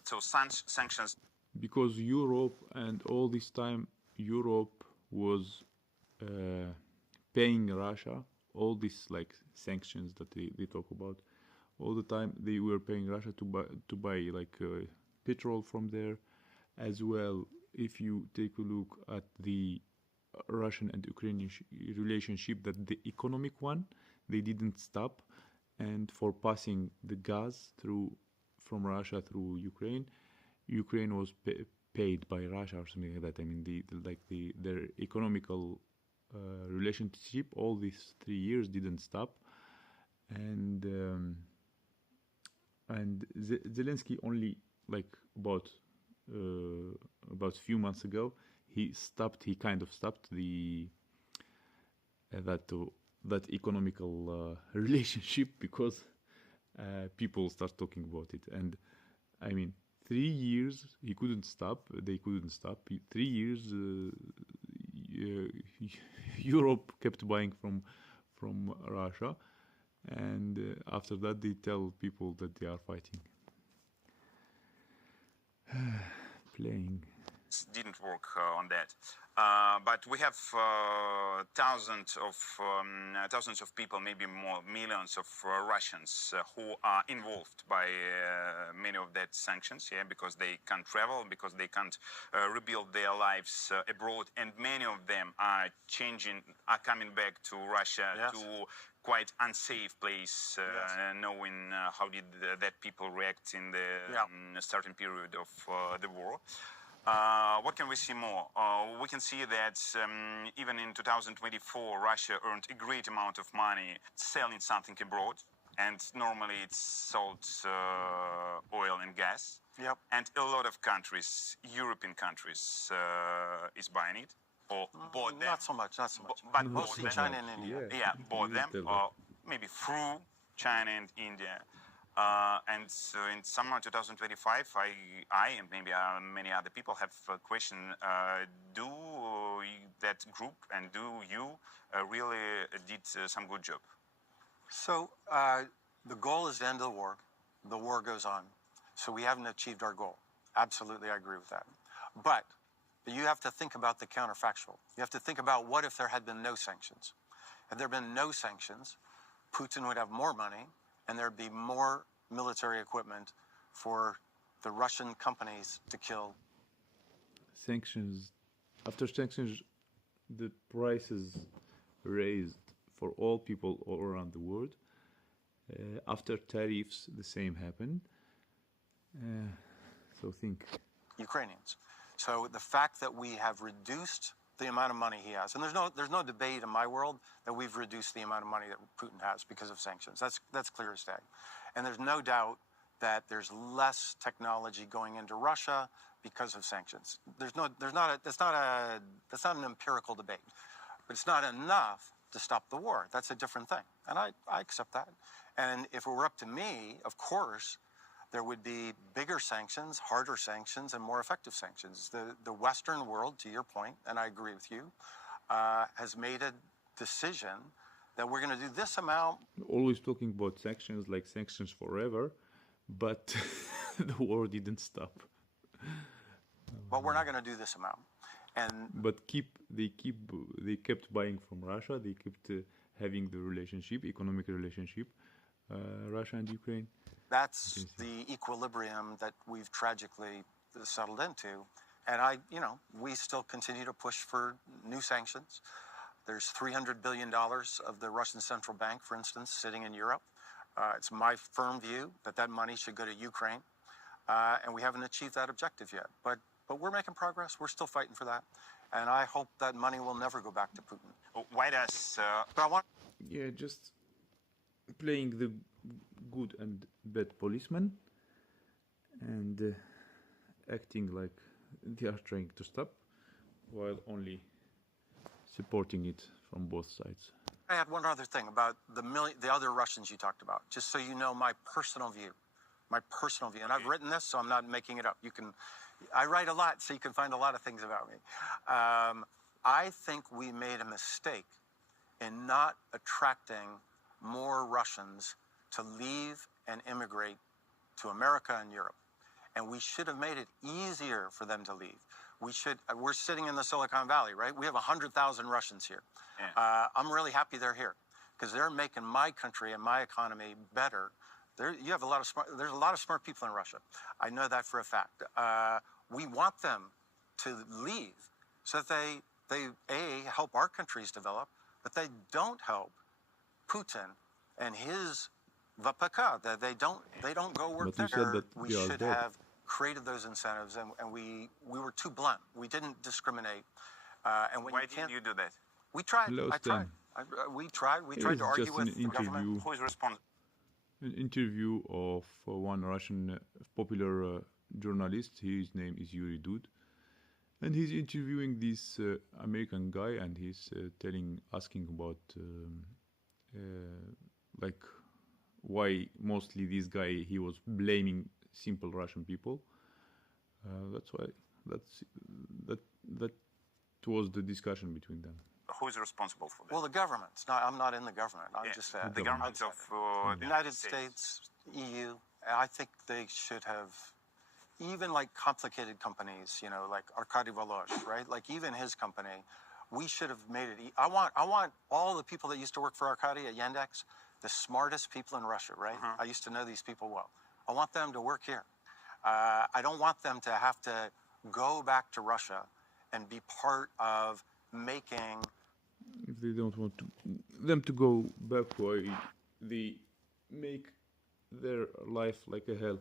So sanctions. Because Europe and all this time Europe was paying Russia all these like sanctions that they talk about all the time. They were paying Russia to buy like petrol from there as well. If you take a look at the Russian and Ukrainian relationship, that the economic one, they didn't stop, and for passing the gas from Russia through Ukraine was paid by Russia or something like that. I mean, their economical relationship all these 3 years didn't stop, and Zelensky only like about a few months ago he kind of stopped the that economical relationship because people start talking about it. And I mean, 3 years they couldn't stop. 3 years Europe kept buying from Russia, and after that they tell people that they are fighting. Playing. didn't work on that. But we have thousands of people, maybe more, millions of Russians who are involved by many of that sanctions, because they can't travel, because they can't rebuild their lives abroad, and many of them are coming back to Russia, to quite unsafe place, knowing how did that people react in the starting period of the war. What can we see more? We can see that even in 2024, Russia earned a great amount of money selling something abroad, and normally it's sold oil and gas. Yep. And a lot of countries, European countries, is buying it or bought them. Not so much. But Mostly bought China them. and India. Yeah, bought them, or maybe through China and India. And so in summer 2025, I and maybe many other people have a question: do that group and do you really did some good job? So the goal is to end the war. The war goes on. So we haven't achieved our goal. Absolutely, I agree with that. But you have to think about the counterfactual. You have to think about, what if there had been no sanctions? Had there been no sanctions, Putin would have more money, and there'd be more military equipment for the Russian companies to kill. Sanctions. After sanctions, the prices raised for all people all around the world. After tariffs, the same happened. So think. Ukrainians. So the fact that we have reduced the amount of money he has, and there's no debate in my world that we've reduced the amount of money that Putin has because of sanctions. That's clear as day. And there's no doubt that there's less technology going into Russia because of sanctions. That's not an empirical debate. But it's not enough to stop the war. That's a different thing. And I accept that. And if it were up to me, of course, there would be bigger sanctions, harder sanctions, and more effective sanctions. The Western world, to your point, and I agree with you, has made a decision that we're going to do this amount. Always talking about sanctions, like sanctions forever, but the war didn't stop. But we're not going to do this amount. But they kept buying from Russia. They kept having the economic relationship, Russia and Ukraine. That's the equilibrium that we've tragically settled into. And we still continue to push for new sanctions. There's $300 billion of the Russian Central Bank, for instance, sitting in Europe. It's my firm view that money should go to Ukraine. And we haven't achieved that objective yet. But we're making progress. We're still fighting for that. And I hope that money will never go back to Putin. Why does... just playing the good and bad policeman and acting like they are trying to stop while only supporting it from both sides. I had one other thing about the other Russians you talked about, just so you know my personal view. And I've written this, so I'm not making it up. I write a lot, so you can find a lot of things about me. I think we made a mistake in not attracting more Russians to leave and immigrate to America and Europe. And we should have made it easier for them to leave. We're sitting in the Silicon Valley, right? We have 100,000 Russians here. Yeah. I'm really happy they're here because they're making my country and my economy better. There's a lot of smart people in Russia. I know that for a fact. We want them to leave so that they help our countries develop, but they don't help Putin and his VPK. That they don't go work there. We should have created those incentives, and we were too blunt. We didn't discriminate. Why didn't you do that? We tried. I tried. We tried to argue with the government. Who is responsible? An interview of one Russian popular journalist. His name is Yuri Dud, and he's interviewing this American guy, and he's asking about like why mostly this guy, he was blaming simple Russian people. That was the discussion between them. Who is responsible for that? Well, the governments. No, I'm not in the government. I'm just the governments of the United States, EU. I think they should have even like complicated companies, you know, like Arkady Volozh, right? Like even his company, we should have made it. I want all the people that used to work for Arkady at Yandex, the smartest people in Russia, right? I used to know these people well. I want them to work here. I don't want them to have to go back to Russia and be part of making. If they don't want them to go back, why they make their life like a hell?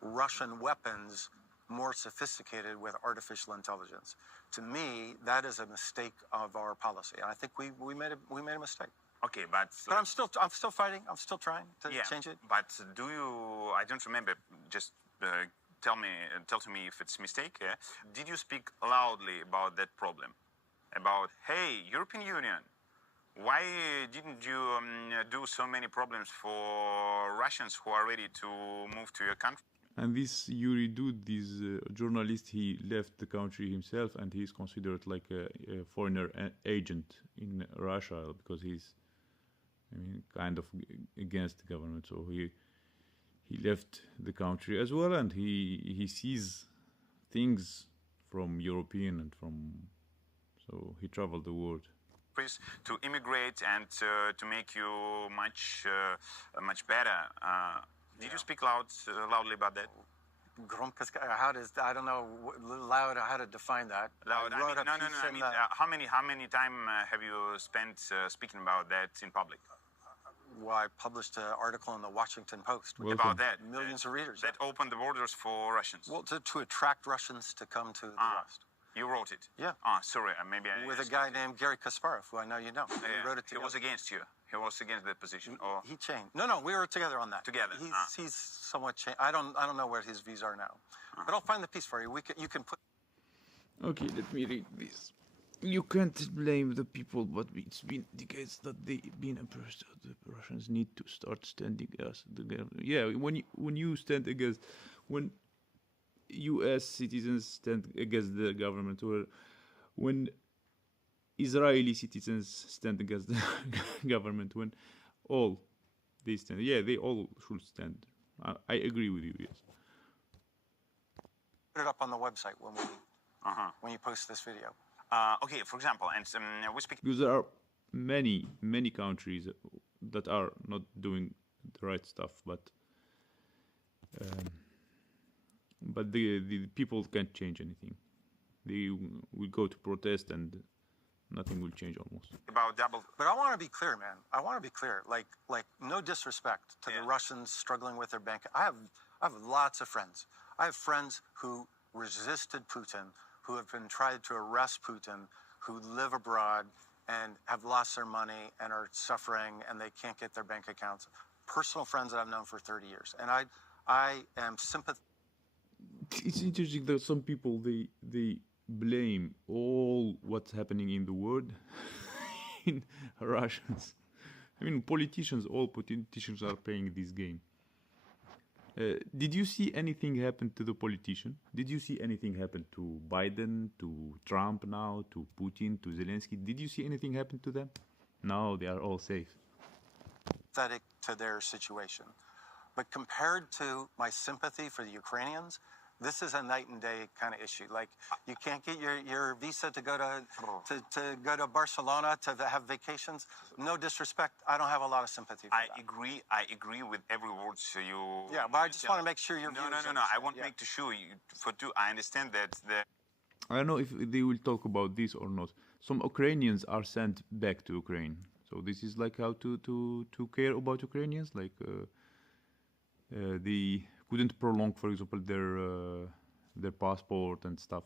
Russian weapons more sophisticated with artificial intelligence. To me, that is a mistake of our policy. And I think we made a mistake. Okay, but But I'm still fighting. I'm still trying to change it. But do you? I don't remember. Just tell to me if it's mistake. Did you speak loudly about that problem? About, hey, European Union, why didn't you do so many problems for Russians who are ready to move to your country? And this Yuri Dud, this journalist, he left the country himself, and he's considered like a foreigner agent in Russia because he's, I mean, kind of against the government. So he left the country as well, and he sees things from European and from, so he traveled the world. To immigrate and to make you much better. Did you speak loudly about that? How does, I don't know, loud, how to define that. Loud. I mean, how many time have you spent speaking about that in public? Well, I published an article in the Washington Post about that. Millions of readers. That opened the borders for Russians. Well, to attract Russians to come to the West. You wrote it? Yeah. Sorry, maybe I... With a guy named Gary Kasparov, who I know you know. We wrote it together. He was against you. He was against that position. He changed. No, we were together on that. Together. He's somewhat changed. I don't know where his views are now. But I'll find the piece for you. You can put... Okay, let me read this. You can't blame the people, but it's been decades that they've been oppressed. The Russians need to start standing against the government. Yeah, when you stand against... When U.S. citizens stand against the government, or when Israeli citizens stand against the government, when all they stand, they all should stand. I agree with you. Yes. Put it up on the website when you post this video. Okay, for example, and we speak because there are many countries that are not doing the right stuff, but the people can't change anything. They will go to protest and nothing will change almost. About double. But I want to be clear, man. I want to be clear. Like no disrespect to the Russians struggling with their bank. I have lots of friends. I have friends who resisted Putin, who have been tried to arrest Putin, who live abroad and have lost their money and are suffering and they can't get their bank accounts. Personal friends that I've known for 30 years. And I am sympathetic. It's interesting that some people they blame all what's happening in the world in Russians. I mean, all politicians are playing this game. Did you see anything happen to the politician? Did you see anything happen to Biden, to Trump now, to Putin, to Zelensky? Did you see anything happen to them? No, they are all safe. Sympathetic to their situation. But compared to my sympathy for the Ukrainians, this is a night and day kind of issue. Like, you can't get your visa to go to Barcelona to have vacations. No disrespect, I don't have a lot of sympathy for that. I agree with every word you... Yeah, but I just want to make sure you're... No. I want to make sure I understand that I don't know if they will talk about this or not. Some Ukrainians are sent back to Ukraine. So this is like how to care about Ukrainians, like... they couldn't prolong, for example, their passport and stuff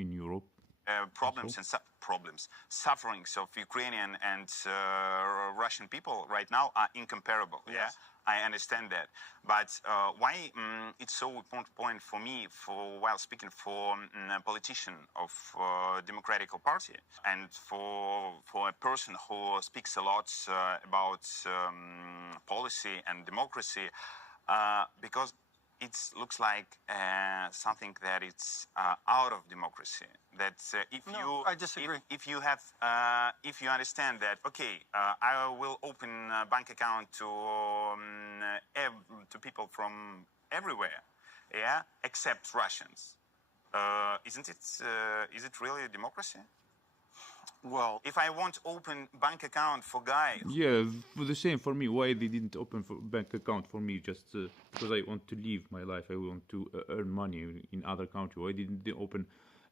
in Europe. Sufferings of Ukrainian and Russian people right now are incomparable. Yes. Yeah, I understand that. But why it's so important point for me, while speaking for a politician of Democratic Party and for a person who speaks a lot about policy and democracy. Because it looks like something that it's out of democracy. That I disagree. If you understand that, okay, I will open a bank account to people from everywhere, yeah, except Russians. Isn't it? Is it really a democracy? Well, If I want to open bank account for guys, Yeah, for the same for me. Why they didn't open for bank account for me? Just because I want to live my life. I want to earn money in other country. Why didn't they open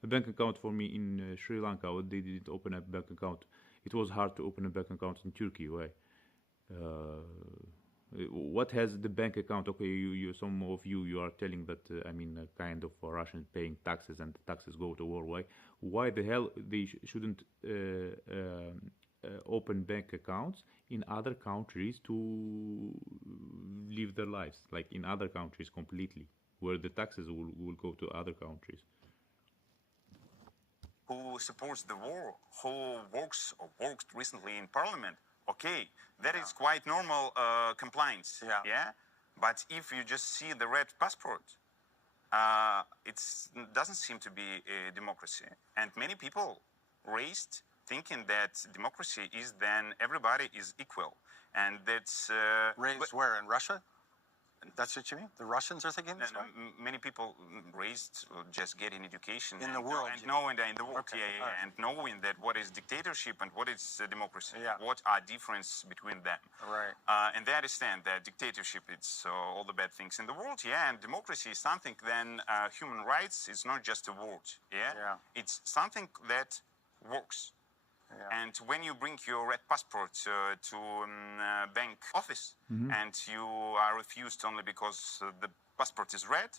a bank account for me in Sri Lanka? Why they didn't open a bank account? It was hard to open a bank account in Turkey. Why? What has the bank account? Okay, some of you are telling that kind of Russians paying taxes and taxes go to war. Why the hell they shouldn't open bank accounts in other countries to live their lives, like in other countries completely, where the taxes will go to other countries? who supports the war, who works or worked recently in parliament, okay, that is quite normal compliance. Yeah. But if you just see the red passport, it doesn't seem to be a democracy. And many people raised thinking that democracy is then everybody is equal. And that's... raised where? In Russia? That's what you mean? The Russians are thinking this way? Many people raised just getting education In the world, and you mean? knowing that in the world, Okay, yeah, all right. and knowing that what is dictatorship and what is democracy, Yeah. what are difference between them, Right. and they understand that dictatorship it's all the bad things in the world, yeah, and democracy is something. Then human rights is not just a word, Yeah. it's something that works. Yeah. And when you bring your red passport to bank office and you are refused only because the passport is red,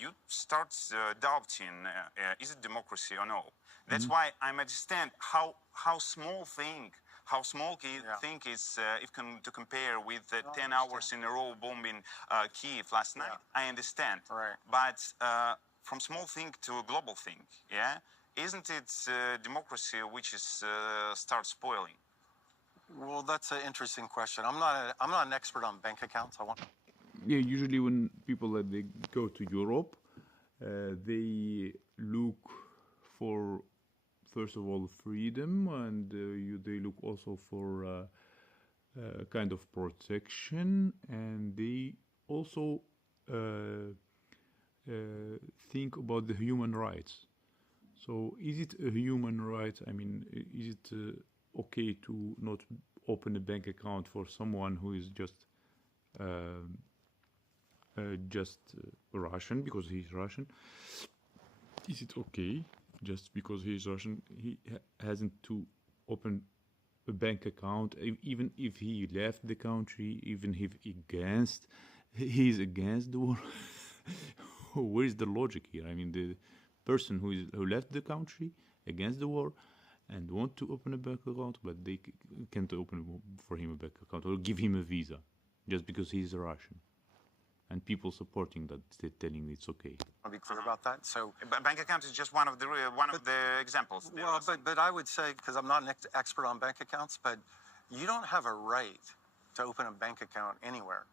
you start doubting, is it democracy or no? That's why I understand how small thing, thing is if to compare with the 10 hours in a row bombing Kiev last night. I understand. Right. But from small thing to a global thing, yeah? Isn't it democracy which is starts spoiling? Well, that's an interesting question. I'm not an expert on bank accounts. Yeah, usually when people they go to Europe, they look for first of all freedom, and they look also for kind of protection, and they also think about the human rights. So, is it a human right? I mean, is it okay to not open a bank account for someone who is just Russian because he's Russian? Is it okay just because he's Russian he hasn't to open a bank account, even if he left the country, even if he's against the war? Where is the logic here? I mean, the person who left the country against the war and want to open a bank account, but they can't open for him a bank account or give him a visa just because he's a Russian. And people supporting that, they're telling it's okay. I'll be clear about that. So, Bank account is just one of the examples. There well, are some- but I would say, because I'm not an expert on bank accounts, but you don't have a right to open a bank account anywhere.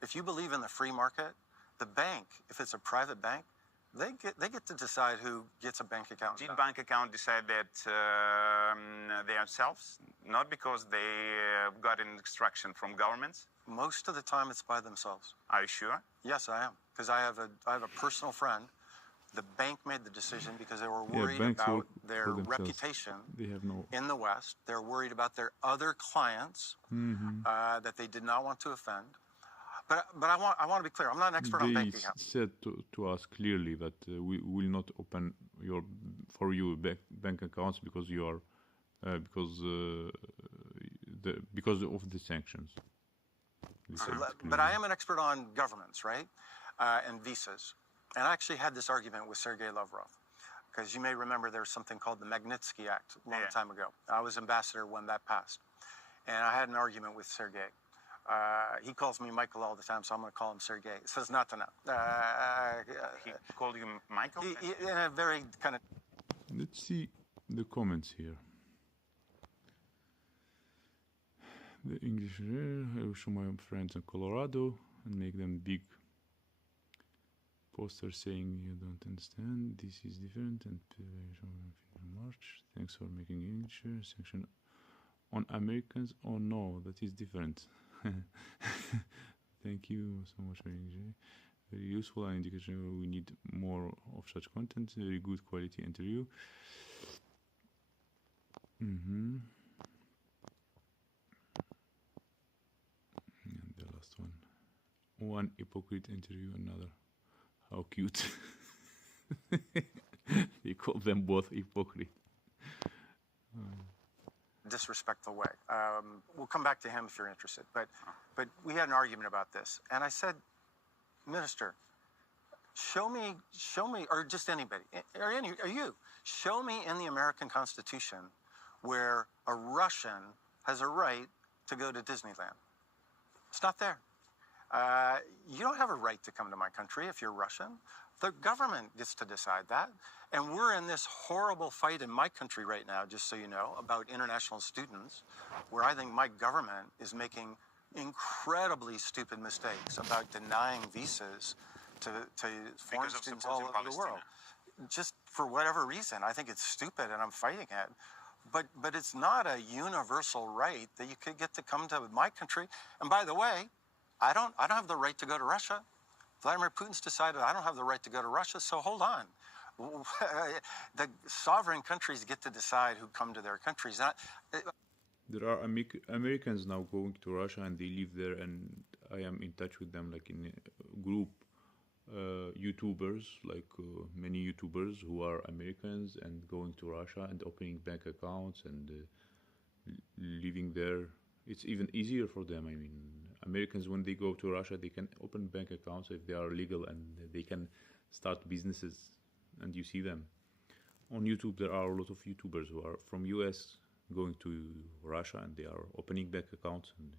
If you believe in the free market, the bank, if it's a private bank, they get to decide who gets a bank account. Did bank account decide that themselves? Not because they got an instruction from governments? Most of the time, it's by themselves. Are you sure? Yes, I am, because I have a personal friend. The bank made the decision because they were Yeah, worried banks about work their for themselves. reputation They have no. in the West. They're worried about their other clients that they did not want to offend. But I want to be clear. I'm not an expert on They bank accounts. said to us clearly that we will not open for you bank accounts because you are because of the sanctions. They said But clearly. I am an expert on governments, right? And visas. And I actually had this argument with Sergei Lavrov. Because you may remember there was something called the Magnitsky Act a long Yeah. time ago. I was ambassador when that passed. And I had an argument with Sergei. He calls me Michael all the time, so I'm going to call him Sergei. So it's not to know. He called you Michael? In a very kind of... Let's see the comments here. The English, I will show my friends in Colorado and make them big posters saying you don't understand, this is different, and March. Thanks for making English section on Americans. Oh no, that is different. Thank you so much for engaging. Very useful and educational. We need more of such content. Very good quality interview. And the last one. One hypocrite interview another. How cute. They call them both hypocrite. Disrespectful way. We'll come back to him if you're interested. But we had an argument about this, and I said, Minister, show me, or just anybody, or you, show me in the American Constitution where a Russian has a right to go to Disneyland. It's not there. You don't have a right to come to my country if you're Russian. The government gets to decide that. And we're in this horrible fight in my country right now, just so you know, about international students, where I think my government is making incredibly stupid mistakes about denying visas to foreign students all over the world. Just for whatever reason, I think it's stupid and I'm fighting it. But it's not a universal right that you could get to come to my country. And by the way, I don't have the right to go to Russia. Vladimir Putin's decided I don't have the right to go to Russia, so hold on. The sovereign countries get to decide who come to their countries. There are Americans now going to Russia and they live there, and I am in touch with them, like in a group, YouTubers, like many YouTubers who are Americans and going to Russia and opening bank accounts and living there. It's even easier for them. I mean, Americans, when they go to Russia, they can open bank accounts if they are legal, and they can start businesses, and you see them. On YouTube, there are a lot of YouTubers who are from US going to Russia, and they are opening bank accounts. And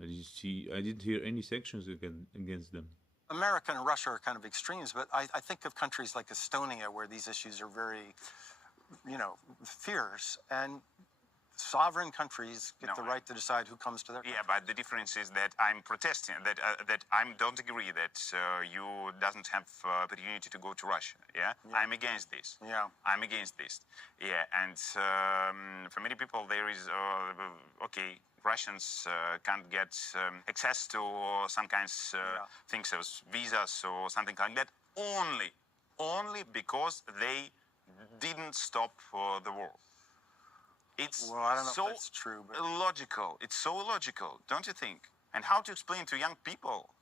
I didn't hear any sanctions against them. America and Russia are kind of extremes, but I think of countries like Estonia where these issues are very, fierce, and sovereign countries get the right to decide who comes to their country. Yeah, but the difference is that I'm protesting, that I don't agree that you doesn't have opportunity to go to Russia. Yeah? I'm against this. Yeah. I'm against this. Yeah, and for many people there is, Russians can't get access to some kinds things as visas or something like that only because they didn't stop the war. It's I don't know so if that's true, but illogical. It's so illogical, don't you think? And how to explain to young people,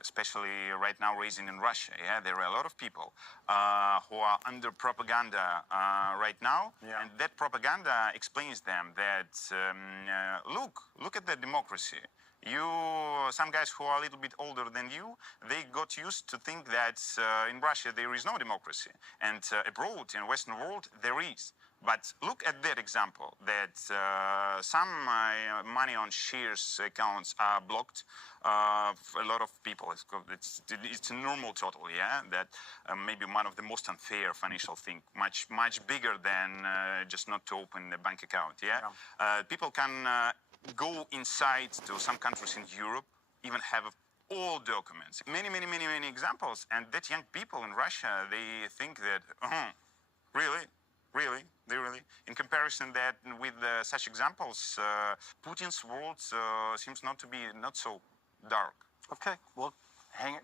especially right now raising in Russia, there are a lot of people who are under propaganda right now, and that propaganda explains them that, look at the democracy. Some guys who are a little bit older than you, they got used to think that in Russia there is no democracy, and abroad in Western world there is. But look at that example, that some money on shares accounts are blocked. A lot of people, it's a normal total, that maybe one of the most unfair financial thing, much bigger than just not to open a bank account, people can go inside to some countries in Europe, even have all documents. Many examples, and that young people in Russia, they think that, really? In comparison that with such examples, Putin's world seems not to be so dark. Okay, well, hang it.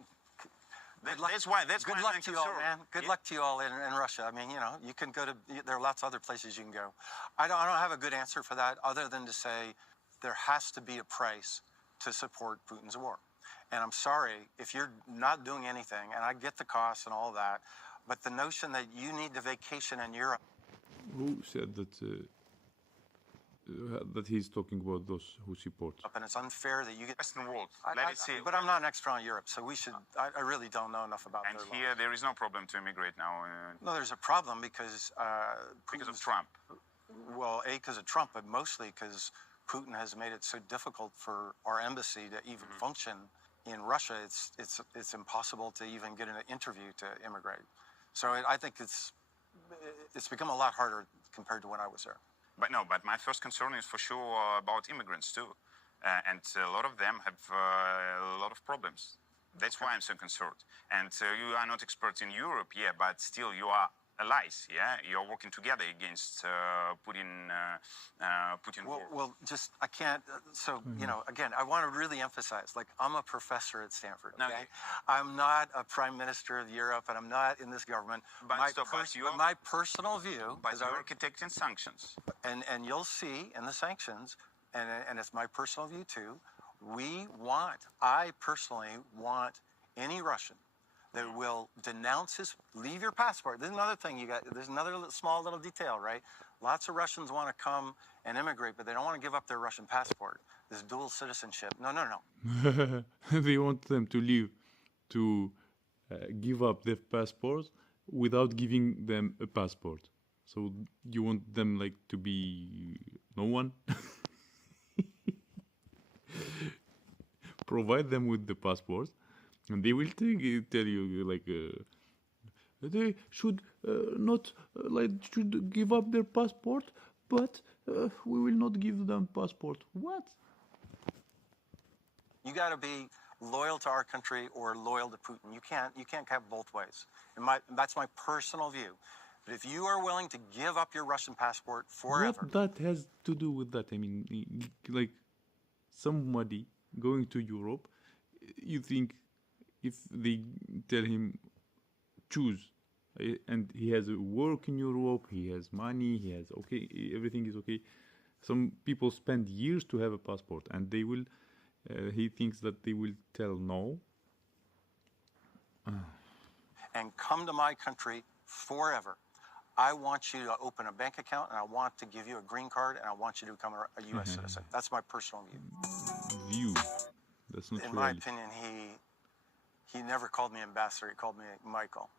That's why Good luck to you all, man. Good luck to you all in Russia. I mean, you can go to. There are lots of other places you can go. I don't have a good answer for that, other than to say there has to be a price to support Putin's war. And I'm sorry if you're not doing anything, and I get the costs and all that, but the notion that you need to vacation in Europe. Who said that he's talking about those who support? And it's unfair that you get Western world. But I'm not an expert on Europe, so we should. I really don't know enough about. And here there is no problem to immigrate now. No, there's a problem because of Trump. Well, because of Trump, but mostly because Putin has made it so difficult for our embassy to even function in Russia. It's impossible to even get an interview to immigrate. So I think it's become a lot harder compared to when I was there. But my first concern is for sure about immigrants too. And a lot of them have a lot of problems. That's why I'm so concerned. And you are not experts in Europe, but still you are allies. Yeah, you're working together against Putin. Putin war. Well, just I can't. You know, again, I want to really emphasize. Like, I'm a professor at Stanford. No, Okay, I'm not a prime minister of Europe, and I'm not in this government. But my, stop, but my personal view, But is you're architecting sanctions. and you'll see in the sanctions, and it's my personal view too. I personally want any Russian that will denounce leave your passport. There's another thing there's another small little detail, right? Lots of Russians want to come and immigrate, but they don't want to give up their Russian passport. This dual citizenship. No. They want them to leave, to give up their passports without giving them a passport. So you want them like to be no one? Provide them with the passports, and they will tell you like they should not should give up their passport, but we will not give them passport. What? You got to be loyal to our country or loyal to Putin. You can't have both ways. That's my personal view. But if you are willing to give up your Russian passport forever, What that has to do with that? I mean, like somebody going to Europe, you think if they tell him choose, and he has work in Europe, he has money, he has everything is okay. Some people spend years to have a passport, and they will. He thinks that they will tell no. and come to my country forever. I want you to open a bank account, and I want to give you a green card, and I want you to become a U.S. citizen. That's my personal view. That's not In my opinion, he never called me ambassador. He called me Michael.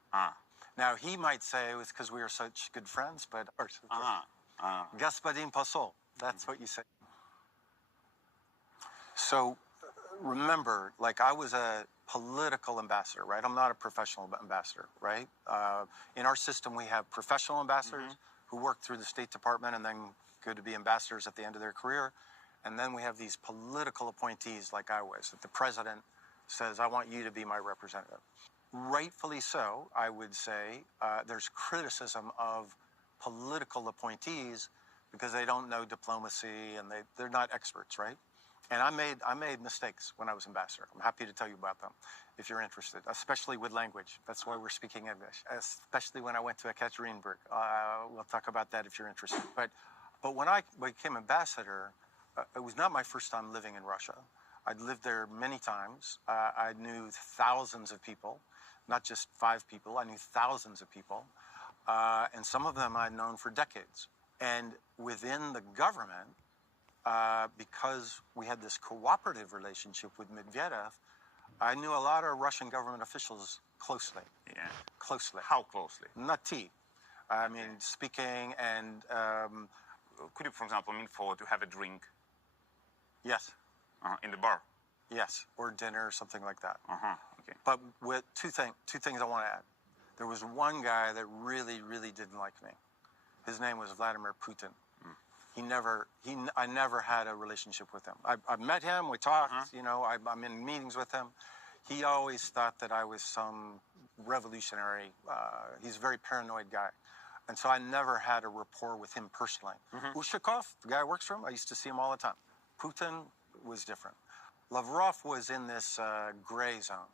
Now, he might say it was because we were such good friends, but... Господин посол. That's what you say. So, remember, like, I was a political ambassador, right? I'm not a professional ambassador, right? In our system, we have professional ambassadors who work through the State Department and then go to be ambassadors at the end of their career. And then we have these political appointees like I was, that the president says, I want you to be my representative. Rightfully so, I would say, there's criticism of political appointees because they don't know diplomacy and they're not experts, right? And I made mistakes when I was ambassador. I'm happy to tell you about them if you're interested, especially with language. That's why we're speaking English, especially when I went to Ekaterinburg. We'll talk about that if you're interested. But when I became ambassador, it was not my first time living in Russia. I'd lived there many times. I knew thousands of people, not just 5 people. I knew thousands of people. And some of them I'd known for decades. And within the government, because we had this cooperative relationship with Medvedev, I knew a lot of Russian government officials closely. Yeah. Closely. How closely? Not tea. I mean, speaking and... could you, for example, mean to have a drink? Yes. In the bar? Yes, or dinner or something like that. Okay. But with two things I want to add. There was one guy that really, really didn't like me. His name was Vladimir Putin. I never had a relationship with him. I met him, we talked, you know, I'm in meetings with him. He always thought that I was some revolutionary. He's a very paranoid guy. And so I never had a rapport with him personally. Ushakov, the guy who works for him, I used to see him all the time. Putin was different. Lavrov was in this gray zone.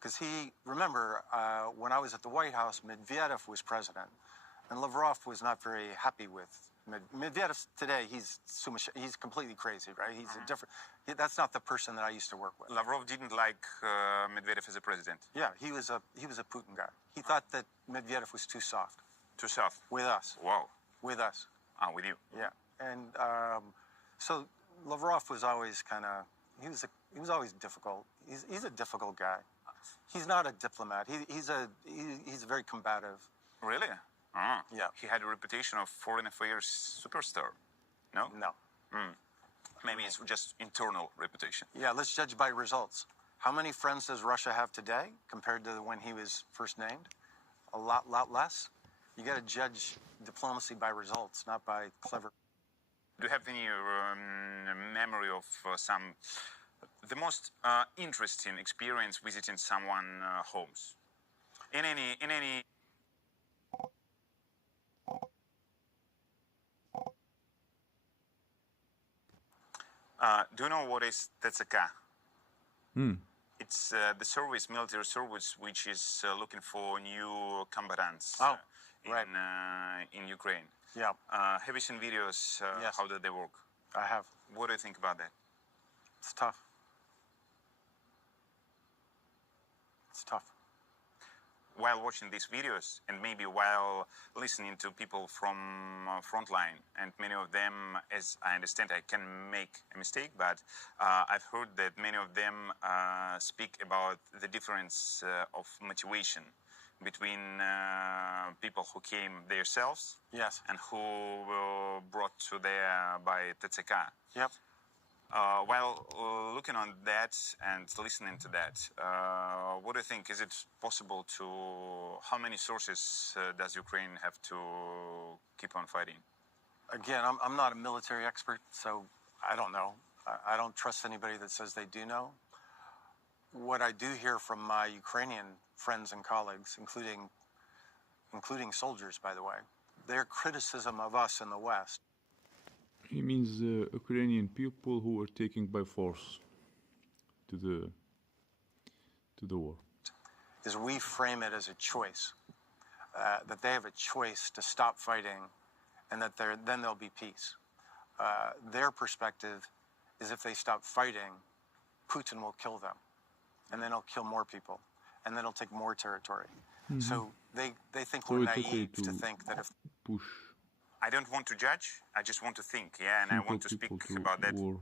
Because remember, when I was at the White House, Medvedev was president. And Lavrov was not very happy with Medvedev today. He's completely crazy, right? He's a different. That's not the person that I used to work with. Lavrov didn't like Medvedev as a president. Yeah, he was a Putin guy. He thought that Medvedev was too soft. Too soft. With us. Wow. With us. With you. Yeah, and so Lavrov was always kind of. He was always difficult. He's a difficult guy. He's not a diplomat. He's very combative. Really? Yeah. He had a reputation of foreign affairs superstar. No? No. Maybe it's just internal reputation. Yeah, let's judge by results. How many friends does Russia have today compared to when he was first named? A lot less. You got to judge diplomacy by results, not by clever. Do you have any memory of the most interesting experience visiting someone's homes? In any Do you know what is TCK? It's the service, military service, which is looking for new combatants right. in Ukraine. Yeah, Have you seen videos? Yes. How do they work? I have. What do you think about that? It's tough. It's tough. While watching these videos, and maybe while listening to people from frontline, and many of them, as I understand, I can make a mistake, but I've heard that many of them speak about the difference of motivation between people who came themselves Yes. and who were brought to there by TCK. Yep. While looking on that and listening to that, what do you think? Is it possible to? How many sources does Ukraine have to keep on fighting? Again, I'm not a military expert, so I don't know. I don't trust anybody that says they do know. What I do hear from my Ukrainian friends and colleagues, including soldiers, by the way, their criticism of us in the West. He means the Ukrainian people who were taken by force to the war. Is we frame it as a choice, that they have a choice to stop fighting, and that then there'll be peace. Their perspective is if they stop fighting, Putin will kill them, and then he'll kill more people, and then he'll take more territory. So they think we're it's okay naive to think that if push I don't want to judge. I just want to think, and I want to speak people to about that war.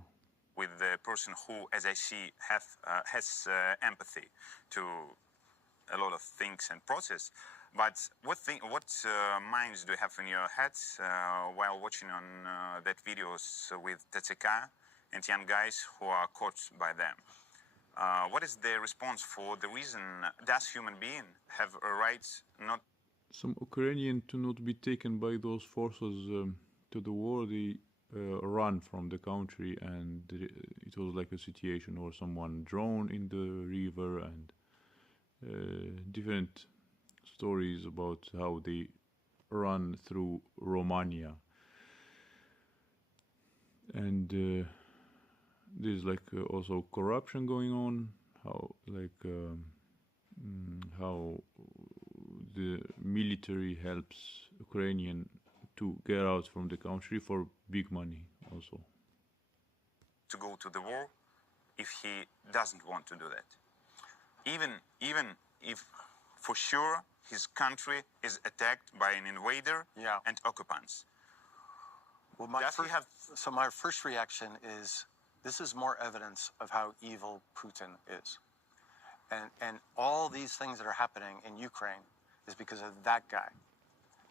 with the person who, as I see, has empathy to a lot of things and process. But what minds do you have in your heads while watching on that videos with TCK and young guys who are caught by them? What is the response for the reason does human being have a right not? Some Ukrainian to not be taken by those forces to the war, they run from the country, and it was like a situation where someone drowned in the river, and different stories about how they run through Romania. And there's like also corruption going on, how the military helps Ukrainian to get out from the country for big money also. To go to the war if he doesn't want to do that. Even if for sure his country is attacked by an invader and occupants. Well, my first reaction is this is more evidence of how evil Putin is. And all these things that are happening in Ukraine is because of that guy.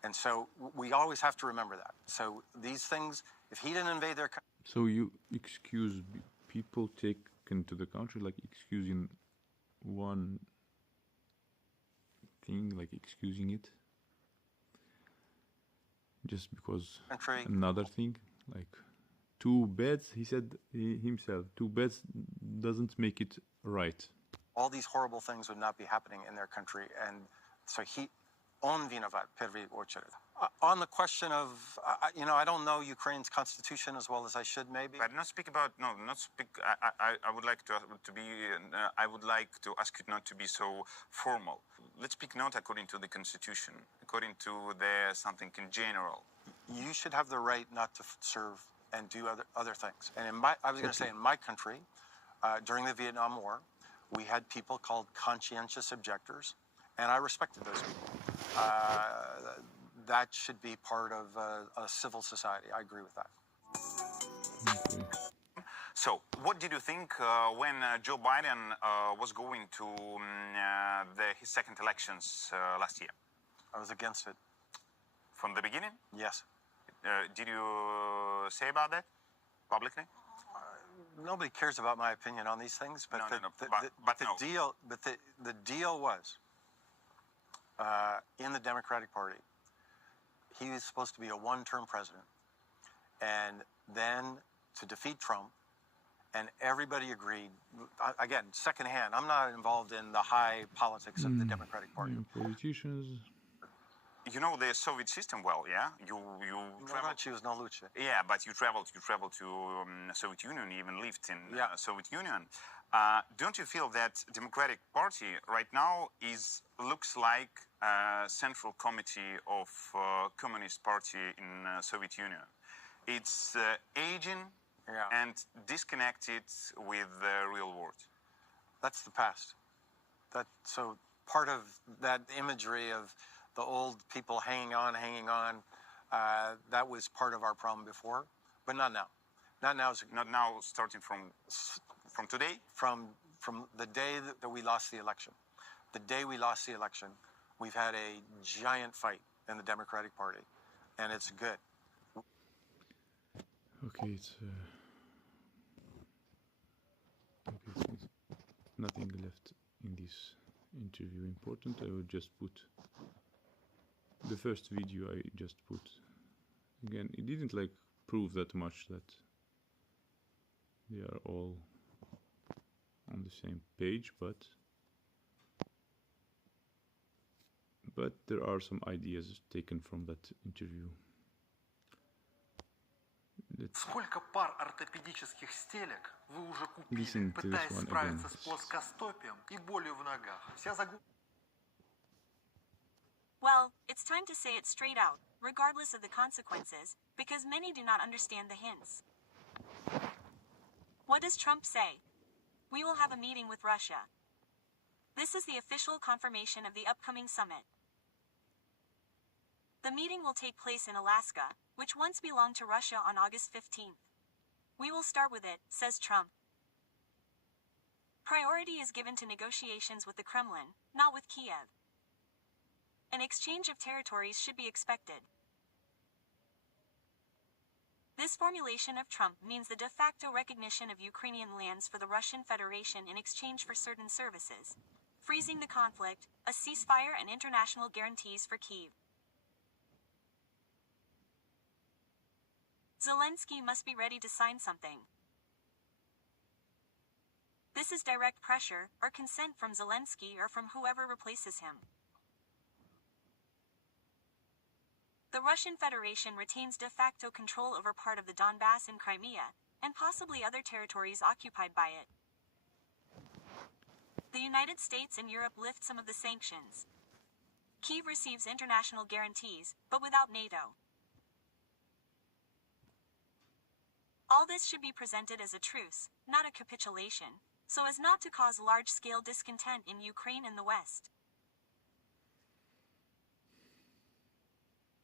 And so we always have to remember that. So these things, if he didn't invade their country. So you excuse people taken to the country, like excusing one thing, like excusing it? Just because another thing, like 2 beds, he said himself, 2 beds doesn't make it right. All these horrible things would not be happening in their country. And so on vinovat, первый очередь. On the question of, I don't know Ukraine's constitution as well as I should, maybe. But not speak about, not speak, I would like to be, I would like to ask you not to be so formal. Let's speak not according to the constitution, according to something in general. You should have the right not to serve and do other things. And I was going to say, in my country, during the Vietnam War, we had people called conscientious objectors, and I respected those people. That should be part of a civil society. I agree with that. Okay. So, what did you think when Joe Biden was going to his second elections last year? I was against it. From the beginning? Yes. Did you say about that publicly? Nobody cares about my opinion on these things, but the deal was in the Democratic Party. He was supposed to be a one-term president, and then to defeat Trump, and everybody agreed. Again, secondhand, I'm not involved in the high politics of the Democratic Party. Politicians. you know the Soviet system well, yeah? You traveled. Yeah, but you traveled to Soviet Union, you even lived in Soviet Union. Don't you feel that Democratic Party right now looks like a central committee of Communist Party in Soviet Union? It's aging and disconnected with the real world. That's the past. So part of that imagery of the old people hanging on, that was part of our problem before, but not now. Not now. Not now, starting from today? From the day that we lost the election. The day we lost the election, we've had a giant fight in the Democratic Party, and it's good. Okay, it's nothing left in this interview important. I will just put the first video I just put. Again, it didn't like prove that much that they are all on the same page, but there are some ideas taken from that interview. Сколько пар ортопедических стелек вы уже купили, пытаясь справиться с плоскостопием и болью в ногах? Well, it's time to say it straight out, regardless of the consequences, because many do not understand the hints. What does Trump say? We will have a meeting with Russia. This is the official confirmation of the upcoming summit. The meeting will take place in Alaska, which once belonged to Russia, on August 15th. We will start with it, says Trump. Priority is given to negotiations with the Kremlin, not with Kiev. An exchange of territories should be expected. This formulation of Trump means the de facto recognition of Ukrainian lands for the Russian Federation in exchange for certain services, freezing the conflict, a ceasefire, and international guarantees for Kyiv. Zelensky must be ready to sign something. This is direct pressure, or consent from Zelensky or from whoever replaces him. The Russian Federation retains de facto control over part of the Donbass and Crimea, and possibly other territories occupied by it. The United States and Europe lift some of the sanctions. Kyiv receives international guarantees, but without NATO. All this should be presented as a truce, not a capitulation, so as not to cause large-scale discontent in Ukraine and the West.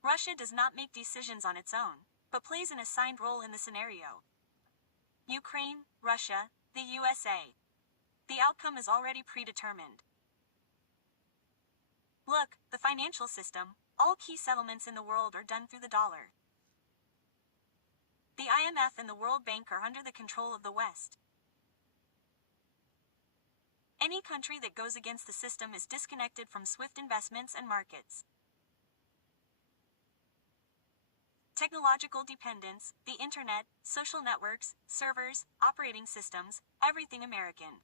Russia does not make decisions on its own, but plays an assigned role in the scenario. Ukraine, Russia, the USA. The outcome is already predetermined. Look, the financial system, all key settlements in the world are done through the dollar. The IMF and the World Bank are under the control of the West. Any country that goes against the system is disconnected from swift investments and markets. Technological dependence, the internet, social networks, servers, operating systems, everything American.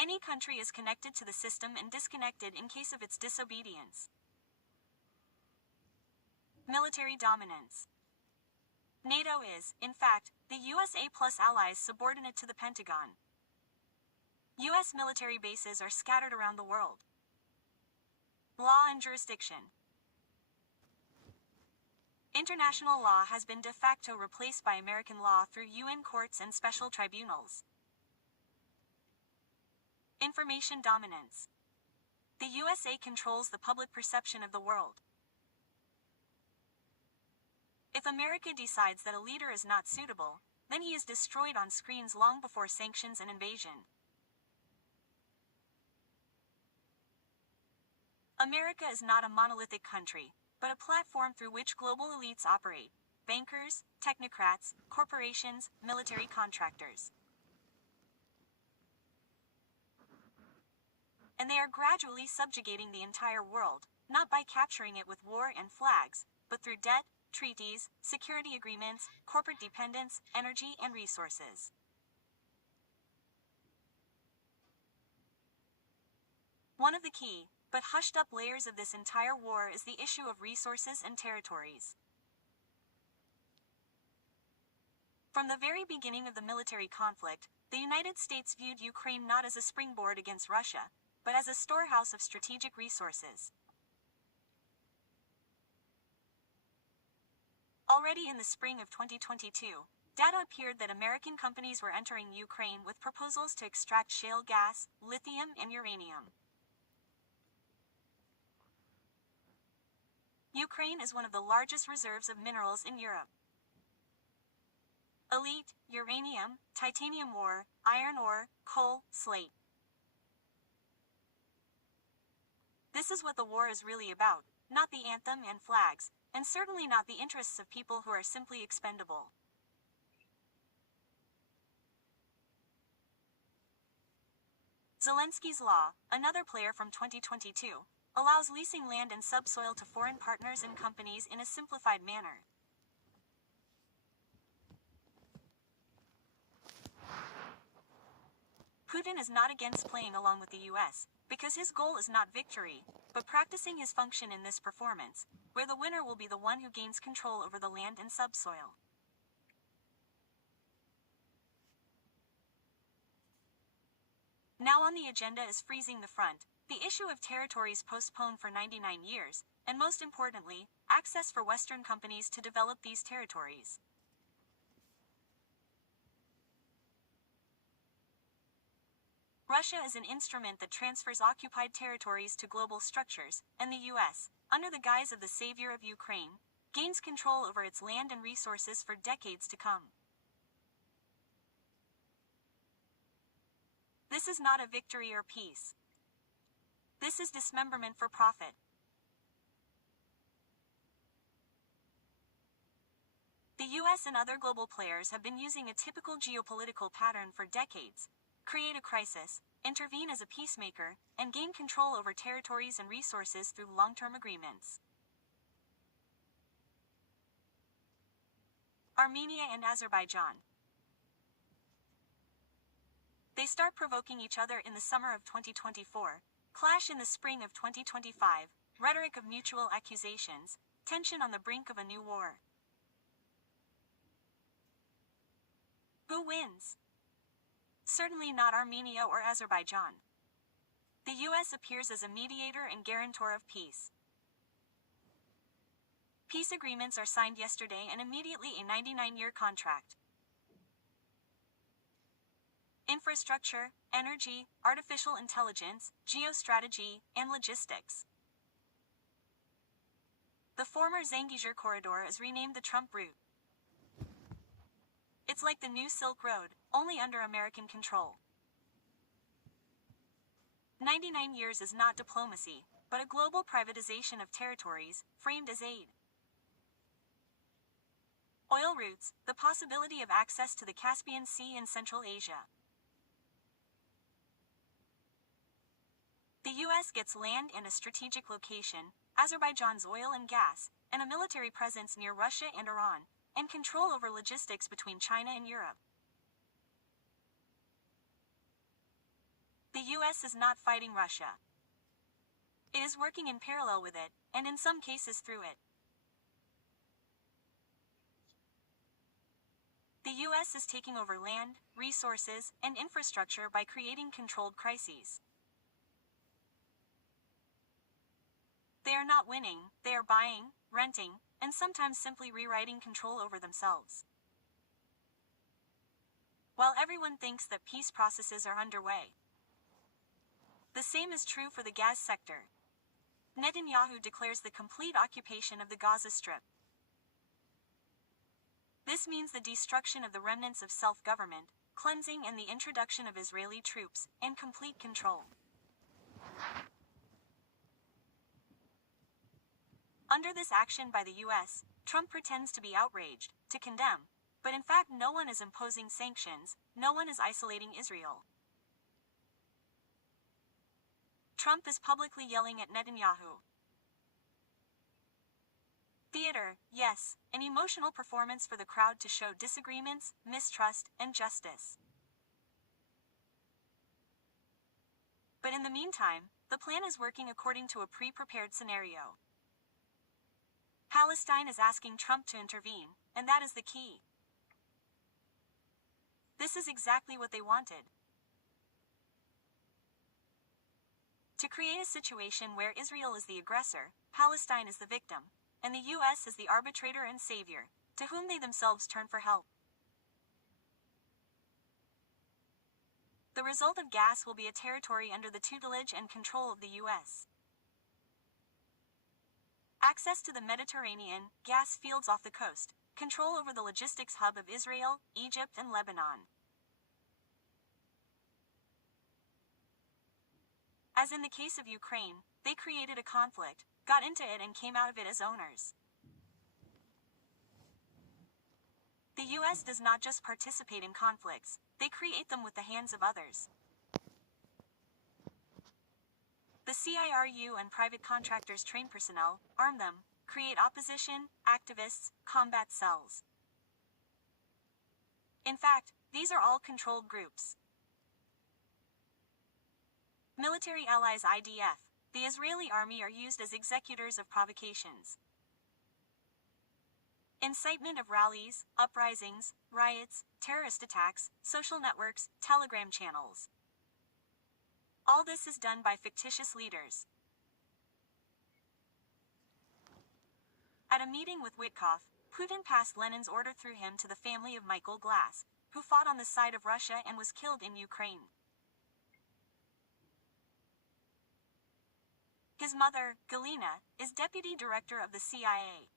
Any country is connected to the system and disconnected in case of its disobedience. Military dominance. NATO is, in fact, the USA plus allies subordinate to the Pentagon. US military bases are scattered around the world. Law and jurisdiction. International law has been de facto replaced by American law through UN courts and special tribunals. Information dominance. The USA controls the public perception of the world. If America decides that a leader is not suitable, then he is destroyed on screens long before sanctions and invasion. America is not a monolithic country, but a platform through which global elites operate: bankers, technocrats, corporations, military contractors. And they are gradually subjugating the entire world, not by capturing it with war and flags, but through debt, treaties, security agreements, corporate dependence, energy, and resources. One of the key, but hushed up layers of this entire war is the issue of resources and territories. From the very beginning of the military conflict, the United States viewed Ukraine not as a springboard against Russia, but as a storehouse of strategic resources. Already in the spring of 2022, data appeared that American companies were entering Ukraine with proposals to extract shale gas, lithium, and uranium. Ukraine is one of the largest reserves of minerals in Europe. Elite, uranium, titanium ore, iron ore, coal, slate. This is what the war is really about, not the anthem and flags, and certainly not the interests of people who are simply expendable. Zelensky's law, another player from 2022, allows leasing land and subsoil to foreign partners and companies in a simplified manner. Putin is not against playing along with the US, because his goal is not victory, but practicing his function in this performance, where the winner will be the one who gains control over the land and subsoil. Now on the agenda is freezing the front, the issue of territories postponed for 99 years, and most importantly, access for Western companies to develop these territories. Russia is an instrument that transfers occupied territories to global structures, and the US, under the guise of the savior of Ukraine, gains control over its land and resources for decades to come. This is not a victory or peace. This is dismemberment for profit. The US and other global players have been using a typical geopolitical pattern for decades: create a crisis, intervene as a peacemaker, and gain control over territories and resources through long-term agreements. Armenia and Azerbaijan. They start provoking each other in the summer of 2024, clash in the spring of 2025, rhetoric of mutual accusations, tension on the brink of a new war. Who wins? Certainly not Armenia or Azerbaijan. The US appears as a mediator and guarantor of peace. Peace agreements are signed yesterday and immediately a 99-year contract. Infrastructure, energy, artificial intelligence, geostrategy, and logistics. The former Zangezur corridor is renamed the Trump route. It's like the new Silk Road, only under American control. 99 years is not diplomacy, but a global privatization of territories, framed as aid. Oil routes, the possibility of access to the Caspian Sea in Central Asia. The US gets land in a strategic location, Azerbaijan's oil and gas, and a military presence near Russia and Iran, and control over logistics between China and Europe. The US is not fighting Russia. It is working in parallel with it, and in some cases through it. The US is taking over land, resources, and infrastructure by creating controlled crises. They are not winning, they are buying, renting, and sometimes simply rewriting control over themselves. While everyone thinks that peace processes are underway, the same is true for the gas sector. Netanyahu declares the complete occupation of the Gaza Strip. This means the destruction of the remnants of self-government, cleansing, and the introduction of Israeli troops, and complete control. Under this action by the US, Trump pretends to be outraged, to condemn, but in fact no one is imposing sanctions, no one is isolating Israel. Trump is publicly yelling at Netanyahu. Theater, yes, an emotional performance for the crowd to show disagreements, mistrust, and justice. But in the meantime, the plan is working according to a pre-prepared scenario. Palestine is asking Trump to intervene, and that is the key. This is exactly what they wanted. To create a situation where Israel is the aggressor, Palestine is the victim, and the US is the arbitrator and savior, to whom they themselves turn for help. The result of gas will be a territory under the tutelage and control of the US. Access to the Mediterranean, gas fields off the coast, control over the logistics hub of Israel, Egypt, and Lebanon. As in the case of Ukraine, they created a conflict, got into it and came out of it as owners. The US does not just participate in conflicts, they create them with the hands of others. The CIRU and private contractors train personnel, arm them, create opposition, activists, combat cells. In fact, these are all controlled groups. Military allies IDF, the Israeli army are used as executors of provocations. Incitement of rallies, uprisings, riots, terrorist attacks, social networks, Telegram channels. All this is done by fictitious leaders. At a meeting with Witkoff, Putin passed Lenin's order through him to the family of Michael Glass, who fought on the side of Russia and was killed in Ukraine. His mother, Galina, is deputy director of the CIA.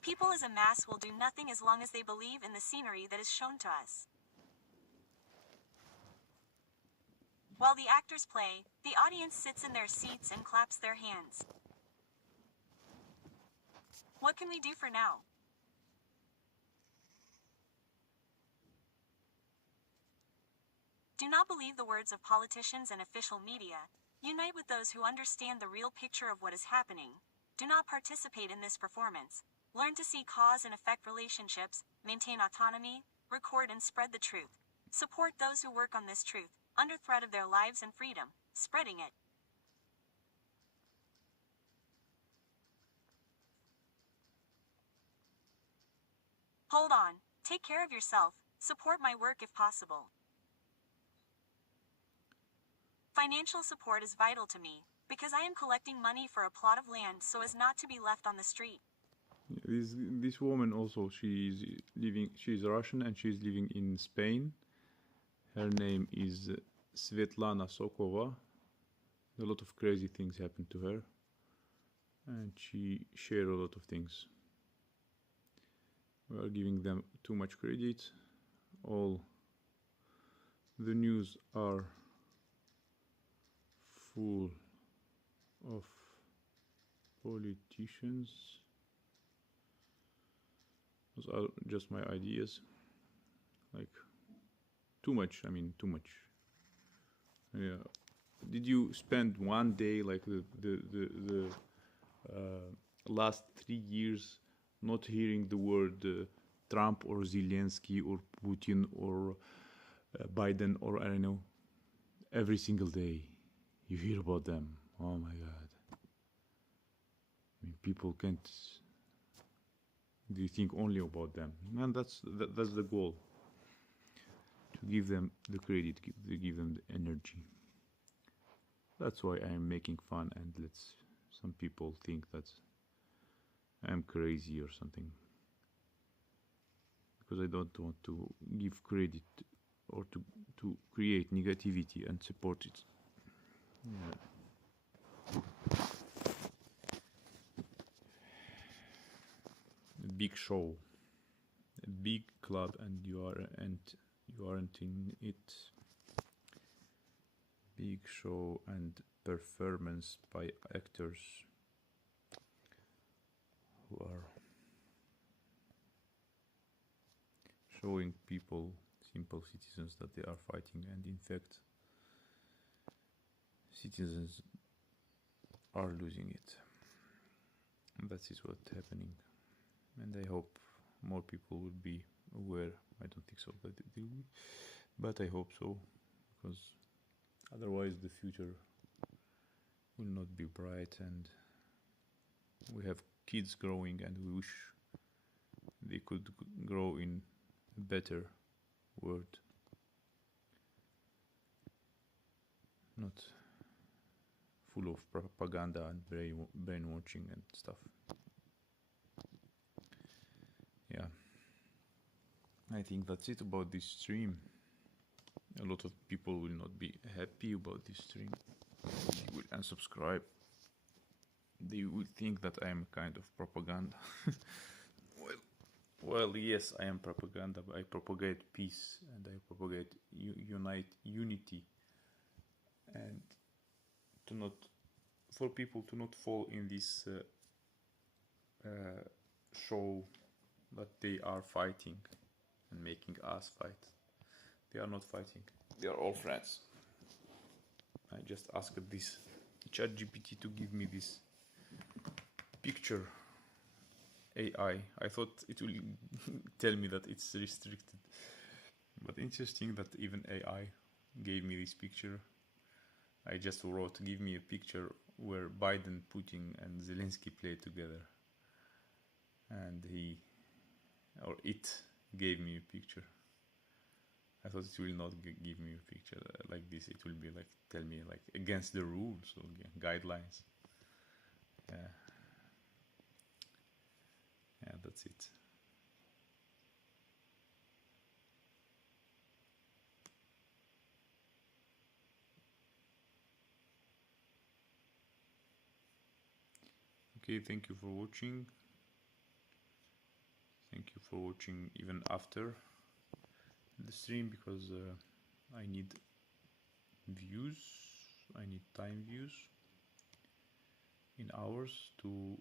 People as a mass will do nothing as long as they believe in the scenery that is shown to us. While the actors play, the audience sits in their seats and claps their hands. What can we do for now? Do not believe the words of politicians and official media. Unite with those who understand the real picture of what is happening. Do not participate in this performance. Learn to see cause and effect relationships, maintain autonomy, record and spread the truth. Support those who work on this truth, under threat of their lives and freedom, spreading it. Hold on, take care of yourself, support my work if possible. Financial support is vital to me, because I am collecting money for a plot of land so as not to be left on the street. This woman also, she's Russian and she's living in Spain. Her name is Svetlana Sokova. A lot of crazy things happened to her, and she shared a lot of things. We are giving them too much credit. All the news are full of politicians. Those are just my ideas. Like, too much, I mean, too much. Yeah. Did you spend one day, like the last 3 years, not hearing the word Trump or Zelensky or Putin or Biden or I don't know? Every single day you hear about them. Oh my God. I mean, people can't. Do you think only about them? And that's the goal. To give them the credit, give them the energy. That's why I am making fun, and some people think that I'm crazy or something. Because I don't want to give credit or to create negativity and support it. Yeah. A big show, a big club, and you aren't in it. Big show and performance by actors who are showing people, simple citizens, that they are fighting, and in fact citizens are losing it. And that is what's happening, and I hope more people will be aware. I don't think so that it will be, but I hope so, because otherwise the future will not be bright, and we have kids growing, and we wish they could grow in a better world, not full of propaganda and brainwashing and stuff. Yeah, I think that's it about this stream. A lot of people will not be happy about this stream. They will unsubscribe. They will think that I am kind of propaganda. Well, yes, I am propaganda, but I propagate peace and I propagate unity, and for people to not fall in this show that they are fighting and making us fight. They are not fighting. They are all friends. I just asked this ChatGPT to give me this picture AI. I thought it will tell me that it's restricted. But interesting that even AI gave me this picture. I just wrote, give me a picture where Biden, Putin and Zelensky play together. And it gave me a picture. I thought it will not give me a picture like this. It will be like, tell me like against the rules or guidelines. Yeah. Yeah, that's it. Okay, thank you for watching. Thank you for watching even after the stream, because I need views. I need time views in hours to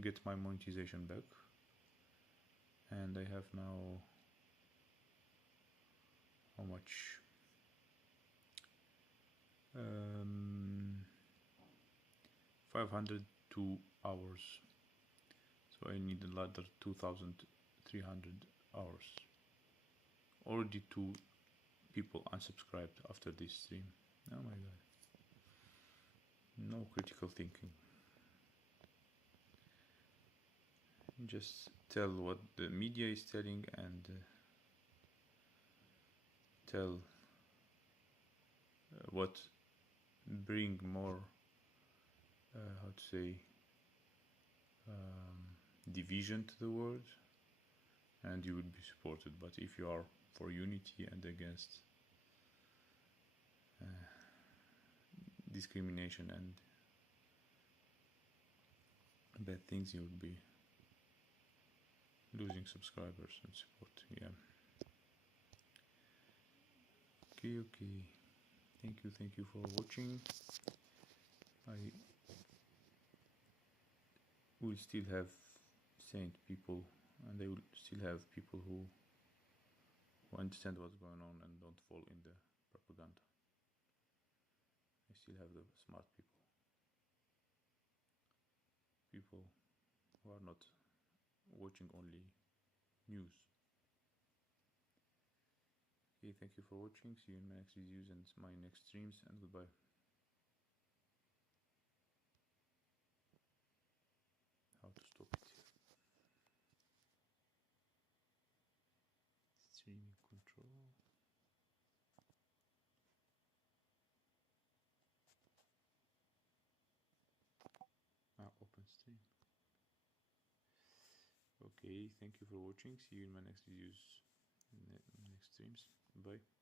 get my monetization back. And I have now how much? 502 hours. So I need another 2,300 hours. Already 2 people unsubscribed after this stream. Oh my god. No critical thinking. Just tell what the media is telling and tell what bring more how to say division to the world, and you would be supported. But if you are for unity and against discrimination and bad things, you would be losing subscribers and support. Yeah. Okay. Thank you for watching. I will still have saint people, and I will still have people who understand what's going on and don't fall in the propaganda. I still have the smart people who are not watching only news. Okay, thank you for watching. See you in my next videos and my next streams, and goodbye. How to stop it here? Streaming control. Open stream. Okay, thank you for watching. See you in my next videos, next streams. Bye.